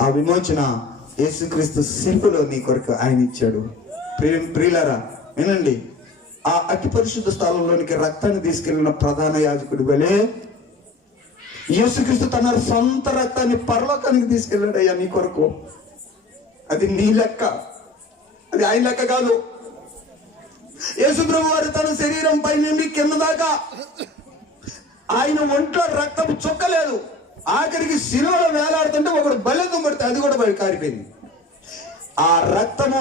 ఆ విమోచన యేసుక్రీస్తు శిలువలో నీ కొరకు ఆయన ఇచ్చాడు. ప్రియులారా వినండి, ఆ అతి పరిశుద్ధ స్థలంలోనికి రక్తాన్ని తీసుకెళ్లిన ప్రధాన యాజకుడి వలె యేసుక్రీస్తు తన సొంత రక్తాన్ని పరలోకానికి తీసుకెళ్ళాడయ్యా నీ కొరకు. అది నీ లెక్క, అది ఆయన లెక్క కాదు. యేసు ప్రభు వారు తన శరీరం పై నుండి కింద దాకా ఆయన ఒంట్లో రక్తం చుక్కలేదు. ఆఖరికి శిలువలో వేలాడుతుంటే ఒకడు బలెత్తం పడితే అది కూడా బయట కారిపోయింది. ఆ రక్తము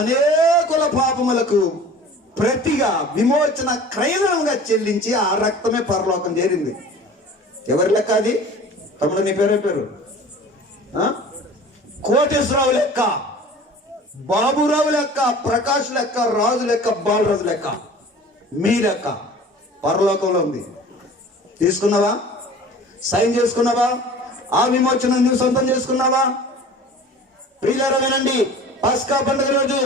అనేకుల పాపములకు ప్రతిగా విమోచన క్రయధనంగా చెల్లించి ఆ రక్తమే పరలోకం చేరింది. ఎవరి లెక్క అది? తమ్ముడు నీ పేరే పేరు కోటేశ్వరరావు లెక్క, బాబురావు లెక్క, ప్రకాష్ లెక్క, రాజు లెక్క, బాలరాజు లెక్క, మీ లెక్క పరలోకంలో ఉంది. తీసుకున్నావా? సైన్ చేసుకున్నావా? ఆ విమోచన నువ్వు సొంతం చేసుకున్నావా? ప్రియులారా వినండి, పస్కా పండుగ రోజు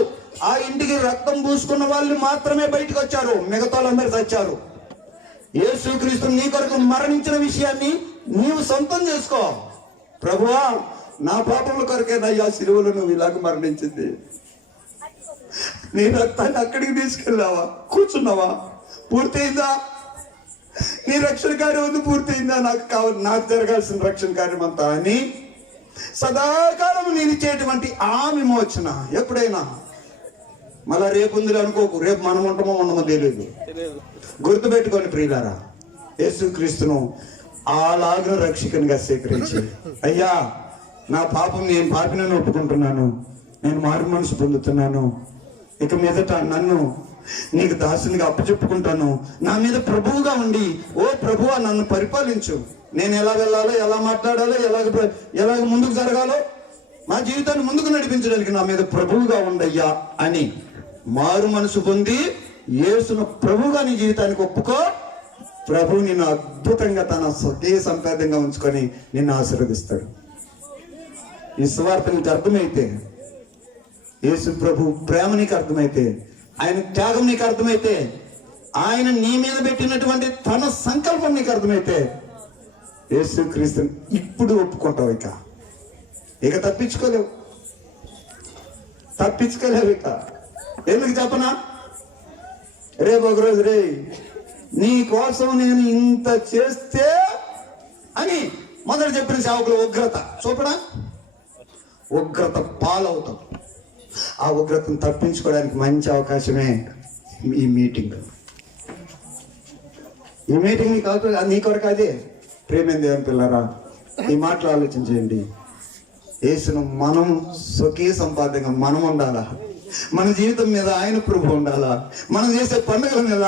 ఆ ఇంటికి రక్తం పూసుకున్న వాళ్ళు మాత్రమే బయటకు వచ్చారు, మిగతా వాళ్ళందరూ చచ్చారు. యేసుక్రీస్తు నీ కొరకు మరణించిన విషయాన్ని నీవు సొంతం చేసుకో. ప్రభువా, నా పాపముల కొరకేనయ్యా శిలువలో నువ్వు ఇలాగ మరణించింది. నీ రక్తాన్ని అక్కడికి తీసుకెళ్ళావా? కూర్చున్నావా? పూర్తయిందా? నీ రక్షణ కార్యం ఉంది, పూర్తయిందా? నాకు జరగాల్సిన రక్షణ కార్యం అంతా అని సదాకాలం నేను ఇచ్చేటువంటి ఆ విమోచన ఎప్పుడైనా మళ్ళా రేపు ఉంది అనుకోకు. రేపు మనం ఉంటామో ఉండమో తెలియదు. గుర్తుపెట్టుకోండి ప్రియులారా, యేసుక్రీస్తును అలాగ రక్షకునిగా స్వీకరించి, అయ్యా నా పాపం నేను పాపినని ఒప్పుకుంటున్నాను, నేను మారు మనసు పొందుతున్నాను, ఇక మీదట నన్ను నీకు దాసునిగా అప్పచెప్పుకుంటాను, నా మీద ప్రభువుగా ఉండి ఓ ప్రభువా నన్ను పరిపాలించు, నేను ఎలా వెళ్ళాలో, ఎలా మాట్లాడాలో, ఎలాగ ముందుకు జరగాలో, మా జీవితాన్ని ముందుకు నడిపించడానికి నా మీద ప్రభువుగా ఉండయ్యా అని మారు మనసు పొంది యేసును ప్రభువుగా నీ జీవితానికి ఒప్పుకో. ప్రభువు నిన్ను అద్భుతంగా తన స్వకీయ సంపాద్యంగా ఉంచుకొని నిన్ను ఆశీర్వదిస్తాడు. ఈ సువార్త నీకు అర్థమైతే, యేసు ప్రభు ప్రేమ నీకు అర్థమైతే, ఆయన త్యాగం నీకు అర్థమైతే, ఆయన నీ మీద పెట్టినటువంటి తన సంకల్పం నీకు అర్థమైతే, యేసుక్రీస్తుని ఇప్పుడు ఒప్పుకుంటావు. ఇక తప్పించుకోలేవు. ఇక ఎందుకు చెప్పనా? రేపు ఒకరోజు రే నీ కోసం నేను ఇంత చేస్తే అని మొదట చెప్పిన సేవకులు ఉగ్రత చూపడా, ఉగ్రత పాలవుతాం. ఆ ఉగ్రతను తప్పించుకోవడానికి మంచి అవకాశమే ఈ మీటింగ్. నీ కొరకు అదే. ప్రేమ దేవుని పిల్లరా, ఈ మాటలు ఆలోచించేయండి. యేసును మనం స్వకీయ సంపాదనగా మనం ఉండాలా, మన జీవితం మీద ఆయన ప్రభు ఉండాలా, మనం చేసే పండుగల మీద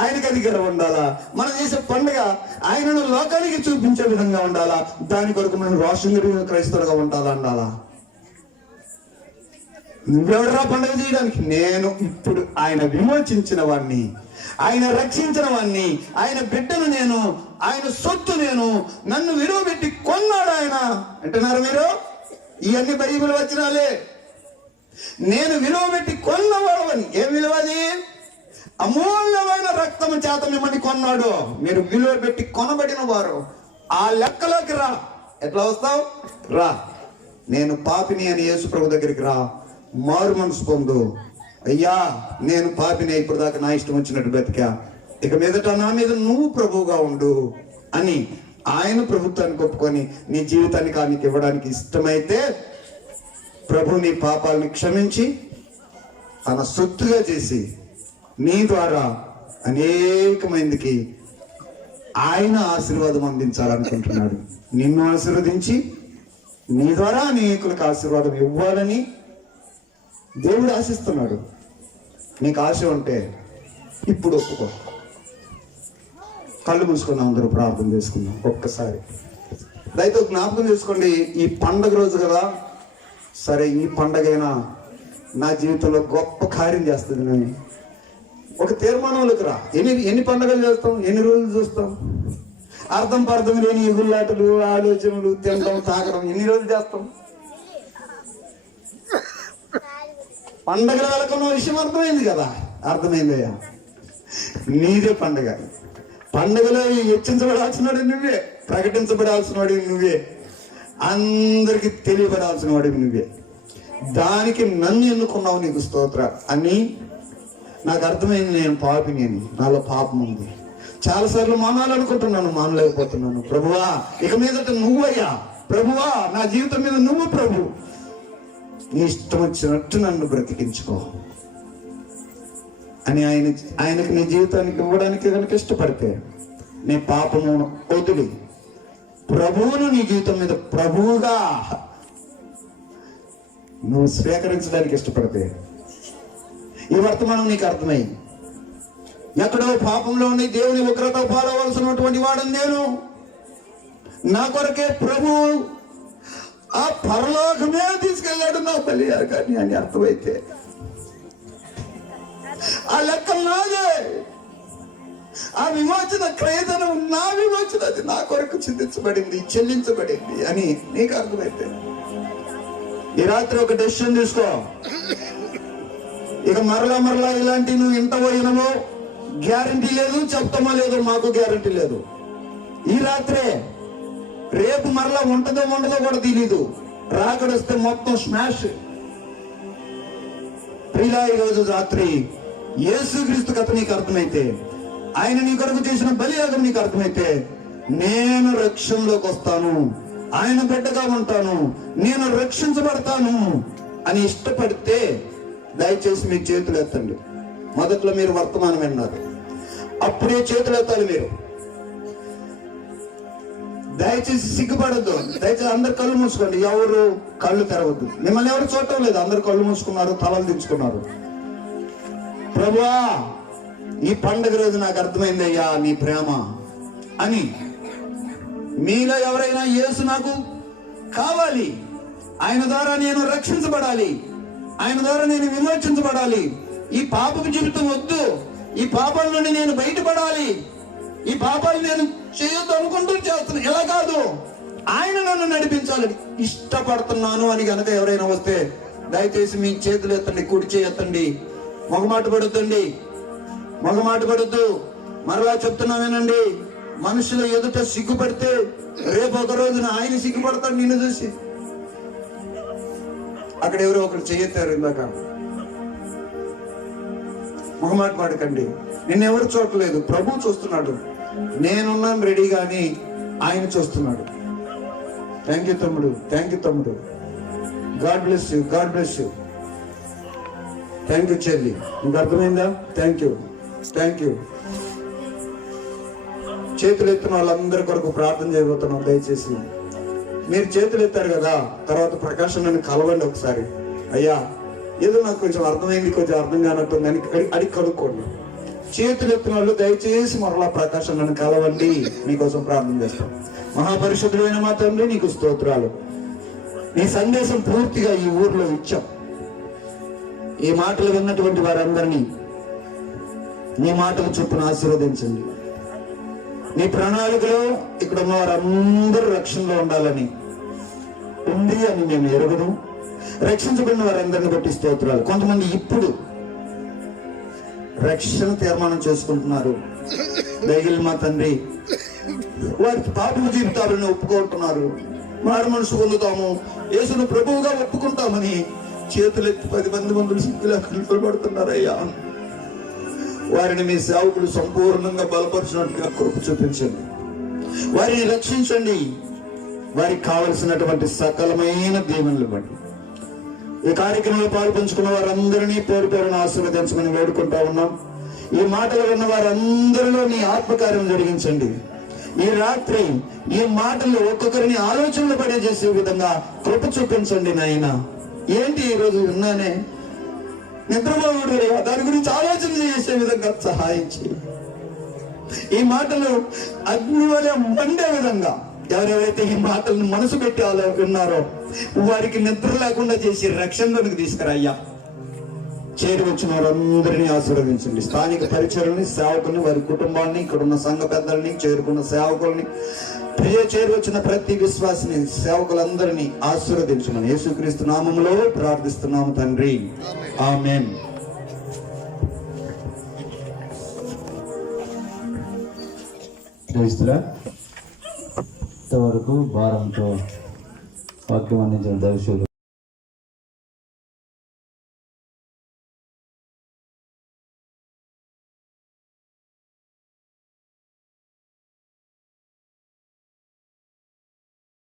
ఆయనకి అధికారం ఉండాలా, మనం చేసే పండుగ ఆయనను లోకానికి చూపించే విధంగా ఉండాలా, దాని కొరకు మనం రోషంగా క్రైస్తవులుగా ఉండాలా. నువ్వెవడరా పండుగ చేయడానికి? నేను ఇప్పుడు ఆయన విమోచించిన వాడిని, ఆయన రక్షించిన వాడిని, ఆయన బిడ్డను నేను, ఆయన సొత్తు నేను, నన్ను విలువ పెట్టి కొన్నాడు ఆయన అంటున్నారు మీరు. ఇవన్నీ బైబిల్ వచనాలే. నేను విలువ పెట్టి కొన్నవాడని. ఏం విలువ అది? అమూల్యమైన రక్తము చేత మిమ్మల్ని కొన్నాడు. మీరు విలువ పెట్టి కొనబడిన వారు. ఆ లెక్కలోకి రా. ఎట్లా వస్తావు? రా. నేను పాపిని అని యేసు ప్రభు దగ్గరికి రా, మారు మనసు పొందు. అయ్యా నేను పాపిని, ఇప్పుడు దాకా నా ఇష్టం వచ్చినట్టు బ్రతికా, ఇక మీదట నా మీద నువ్వు ప్రభువుగా ఉండు అని ఆయన ప్రభుత్వాన్ని ఒప్పుకొని నీ జీవితానికి ఆయనకి ఇవ్వడానికి ఇష్టమైతే ప్రభు నీ పాపాలని క్షమించి తన సొత్తుగా చేసి నీ ద్వారా అనేక మందికి ఆయన ఆశీర్వాదం అందించాలనుకుంటున్నాడు. నిన్ను ఆశీర్వదించి నీ ద్వారా అనేకులకు ఆశీర్వాదం ఇవ్వాలని దేవుడు ఆశిస్తున్నాడు. నీకు ఆశ ఉంటే ఇప్పుడు ఒప్పుకో. కళ్ళు మూసుకుందాం, అందరూ ప్రార్థన చేసుకుందాం ఒక్కసారి. దయతో జ్ఞాపకం చేసుకోండి, ఈ పండగ రోజు కదా, సరే ఈ పండగైనా నా జీవితంలో గొప్ప కార్యం చేస్తుంది. నేను ఒక తీర్మానంలోకి రా. ఎన్ని పండగలు చేస్తాం, ఎన్ని రోజులు చూస్తాం? అర్థం పర్థం లేని ఎగురులాటలు, ఆలోచనలు, తినడం, తాగడం ఎన్ని రోజులు చేస్తాం? పండగల వెళకున్న విషయం అర్థమైంది కదా? అర్థమైందయ్యా, నీదే పండగ. పండుగలో హెచ్చించబడాల్సిన వాడు నువ్వే, ప్రకటించబడాల్సిన వాడు నువ్వే, అందరికి తెలియబడాల్సిన వాడు నువ్వే. దానికి నన్ను ఎన్నుకున్నావు, నీకు స్తోత్ర అని నాకు అర్థమైంది. నేను పాపిని అని, నాలో పాపం ఉంది. చాలాసార్లు మానాలనుకుంటున్నాను, మానలేకపోతున్నాను. ప్రభువా ఇక మీదట నువ్వయ్యా, ప్రభువా నా జీవితం మీద నువ్వు ప్రభు, నీ ఇష్టం వచ్చినట్టు నన్ను బ్రతికించుకో అని ఆయనకి నీ జీవితానికి ఇవ్వడానికి కనుక ఇష్టపడితే, నీ పాపము వదిలి ప్రభువును నీ జీవితం మీద ప్రభువుగా నువ్వు స్వీకరించడానికి ఇష్టపడితే, ఈ వర్తమానం నీకు అర్థమై ఎక్కడో పాపంలో ఉండి దేవుని ఉగ్రత పాలవలసినటువంటి వాడని నేను, నా కొరకే ప్రభు ఆ పరలోకమే తీసుకెళ్ళాడు నా బలియాగాని అని అర్థమైతే, ఆ లెక్క నాదే, ఆ విమోచన క్రయధనం నా విమోచన, అది నా కొరకు చిందించబడింది, చెల్లించబడింది అని నీకు అర్థమైతే, ఈ రాత్రి ఒక డెసిషన్ తీసుకో. ఇక మరలా ఇలాంటి నువ్వు ఇంటవో వినవో గ్యారంటీ లేదు, చెప్తామో లేదు, మాకు గ్యారంటీ లేదు. ఈ రాత్రే, రేపు మరలా ఉంటుందో ఉండదో కూడా తెలీదు. రాకడొస్తే మొత్తం స్మాష్. ప్రియులా, ఈ రోజు రాత్రి యేసుక్రీస్తు కథ నీకు అర్థమైతే, ఆయన నీ కొరకు చేసిన బలియాగం నీకు అర్థమైతే, నేను రక్షణలోకి వస్తాను, ఆయన బిడ్డగా ఉంటాను, నేను రక్షించబడతాను అని ఇష్టపడితే దయచేసి మీ చేతులు ఎత్తండి. మొదట్లో మీరు వర్తమానం విన్నారు, అప్పుడే చేతులు ఎత్తాలి మీరు. దయచేసి సిగ్గుపడద్దు. దయచేసి అందరు కళ్ళు మూసుకోండి, ఎవరు కళ్ళు తెరవద్దు. మిమ్మల్ని ఎవరు చూడటం లేదు, అందరు కళ్ళు మూసుకున్నారు, తలలు దించుకున్నారు. ప్రభువా ఈ పండుగ రోజు నాకు అర్థమైంది అయ్యా నీ ప్రేమ అని. మీలో ఎవరైనా యేసు నాకు కావాలి, ఆయన ద్వారా నేను రక్షించబడాలి, ఆయన ద్వారా నేను విమోచించబడాలి, ఈ పాపపు జీవితం వద్దు, ఈ పాపాల నుండి నేను బయటపడాలి, ఈ పాపాలు నేను చేయొద్దు అనుకుంటూ చేస్తున్నాను, ఇలా కాదు, ఆయన నన్ను నడిపించాలని ఇష్టపడుతున్నాను అని గనక ఎవరైనా వస్తే దయచేసి మీ చేతులు ఎత్తండి, కుడి చేయి ఎత్తండి. మొగమాట పడొద్దు. మరలా చెప్తున్నా వినండి, మనుషుల ఎదుట సిగ్గుపడితే రేపు ఒక రోజున ఆయన సిగ్గుపడతాడు నిన్ను చూసి. అక్కడ ఎవరో ఒకరు చేయెత్తారు ఇందాక. మొగమాట పడకండి, నిన్నెవరు చూడలేదు, ప్రభు చూస్తున్నాడు. నేనున్నాను రెడీగా అని ఆయన చూస్తున్నాడు. థ్యాంక్ యూ తమ్ముడు. God bless you. Thank you చెల్లి, నీకు అర్థమైందా? Thank you. చేతులు ఎత్తున వాళ్ళందరి కొరకు ప్రార్థన చేయబోతున్నాం. దయచేసి మీరు చేతులు ఎత్తారు కదా, తర్వాత ప్రకాశం నన్ను కలవండి ఒకసారి. అయ్యా ఏదో నాకు కొంచెం అర్థమైంది, కొంచెం అర్థం కానట్టుంది అని అడిగి కనుక్కోండి. చేతులు ఎత్తిన వాళ్ళు దయచేసి మరలా ప్రకాశం నన్ను కలవండి, మీకోసం ప్రార్థన చేస్తాం. మహాపరిశుద్ధుడైన మా తండ్రి, నీకు స్తోత్రాలు. నీ సందేశం పూర్తిగా ఈ ఊర్లో ఇచ్చాం. ఈ మాటలు విన్నటువంటి వారందరినీ నీ మాటలు చొప్పున ఆశీర్వదించండి. నీ ప్రణాళికలో ఇక్కడ ఉన్న వారందరూ రక్షణలో ఉండాలని ఉంది అని మేము ఎరుగుదాం. రక్షించబడిన వారందరిని బట్టి స్తోత్రాలు. కొంతమంది ఇప్పుడు రక్షణ తీర్మానం చేసుకుంటున్నారు. దయగలి మా తండ్రి, వారికి పాపము జీవితాలను ఒప్పుకుంటున్నారు. మారు మనసు పొందుతాము, యేసును ప్రభువుగా ఒప్పుకుంటామని చేతులెత్తి 10 మంది మందులు సిగ్గులు పడుతున్నారయ్యా. వారిని మీ సేవకులు సంపూర్ణంగా బలపరిచినట్టుగా కృప చూపించండి. వారిని రక్షించండి. వారికి కావలసినటువంటి సకలమైన దీవెనలు బట్టి ఈ కార్యక్రమంలో పాల్పంచుకున్న వారందరినీ పేరు పేరును ఆశీర్వదించమని వేడుకుంటా ఉన్నాం. ఈ మాటలు విన్న వారందరిలో నీ ఆత్మకార్యం జరిగించండి. ఈ రాత్రి ఈ మాటలు ఒక్కొక్కరిని ఆలోచనలు పడే చేసే విధంగా కృప చూపించండి నాయన. ఏంటి ఈరోజు విన్నానే, నిద్రపోవడం, దాని గురించి ఆలోచన చేసే విధంగా సహాయం చేయి. ఈ మాటలు అగ్ని వలె మండే విధంగా ఎవరెవరైతే ఈ మాటలను మనసు పెట్టి విన్నారో వారికి నిద్ర లేకుండా చేసి రక్షణలోనికి తీసుకురయ్యా. చేరి వచ్చిన వారందరినీ ఆశీర్వదించండి. స్థానిక పరిచరుల్ని, సేవకుల్ని, వారి కుటుంబాన్ని, ఇక్కడ ఉన్న సంఘ పెద్దల్ని, చేరుకున్న సేవకుల్ని, చేరి వచ్చిన ప్రతి విశ్వాసిని, సేవకులందరినీ ఆశీర్వదించమని యేసుక్రీస్తు నామములో ప్రార్థిస్తున్నాము తండ్రి, ఆమేన్. ఇంతవరకు భారంతో వాక్యం అందించిన దైవశులు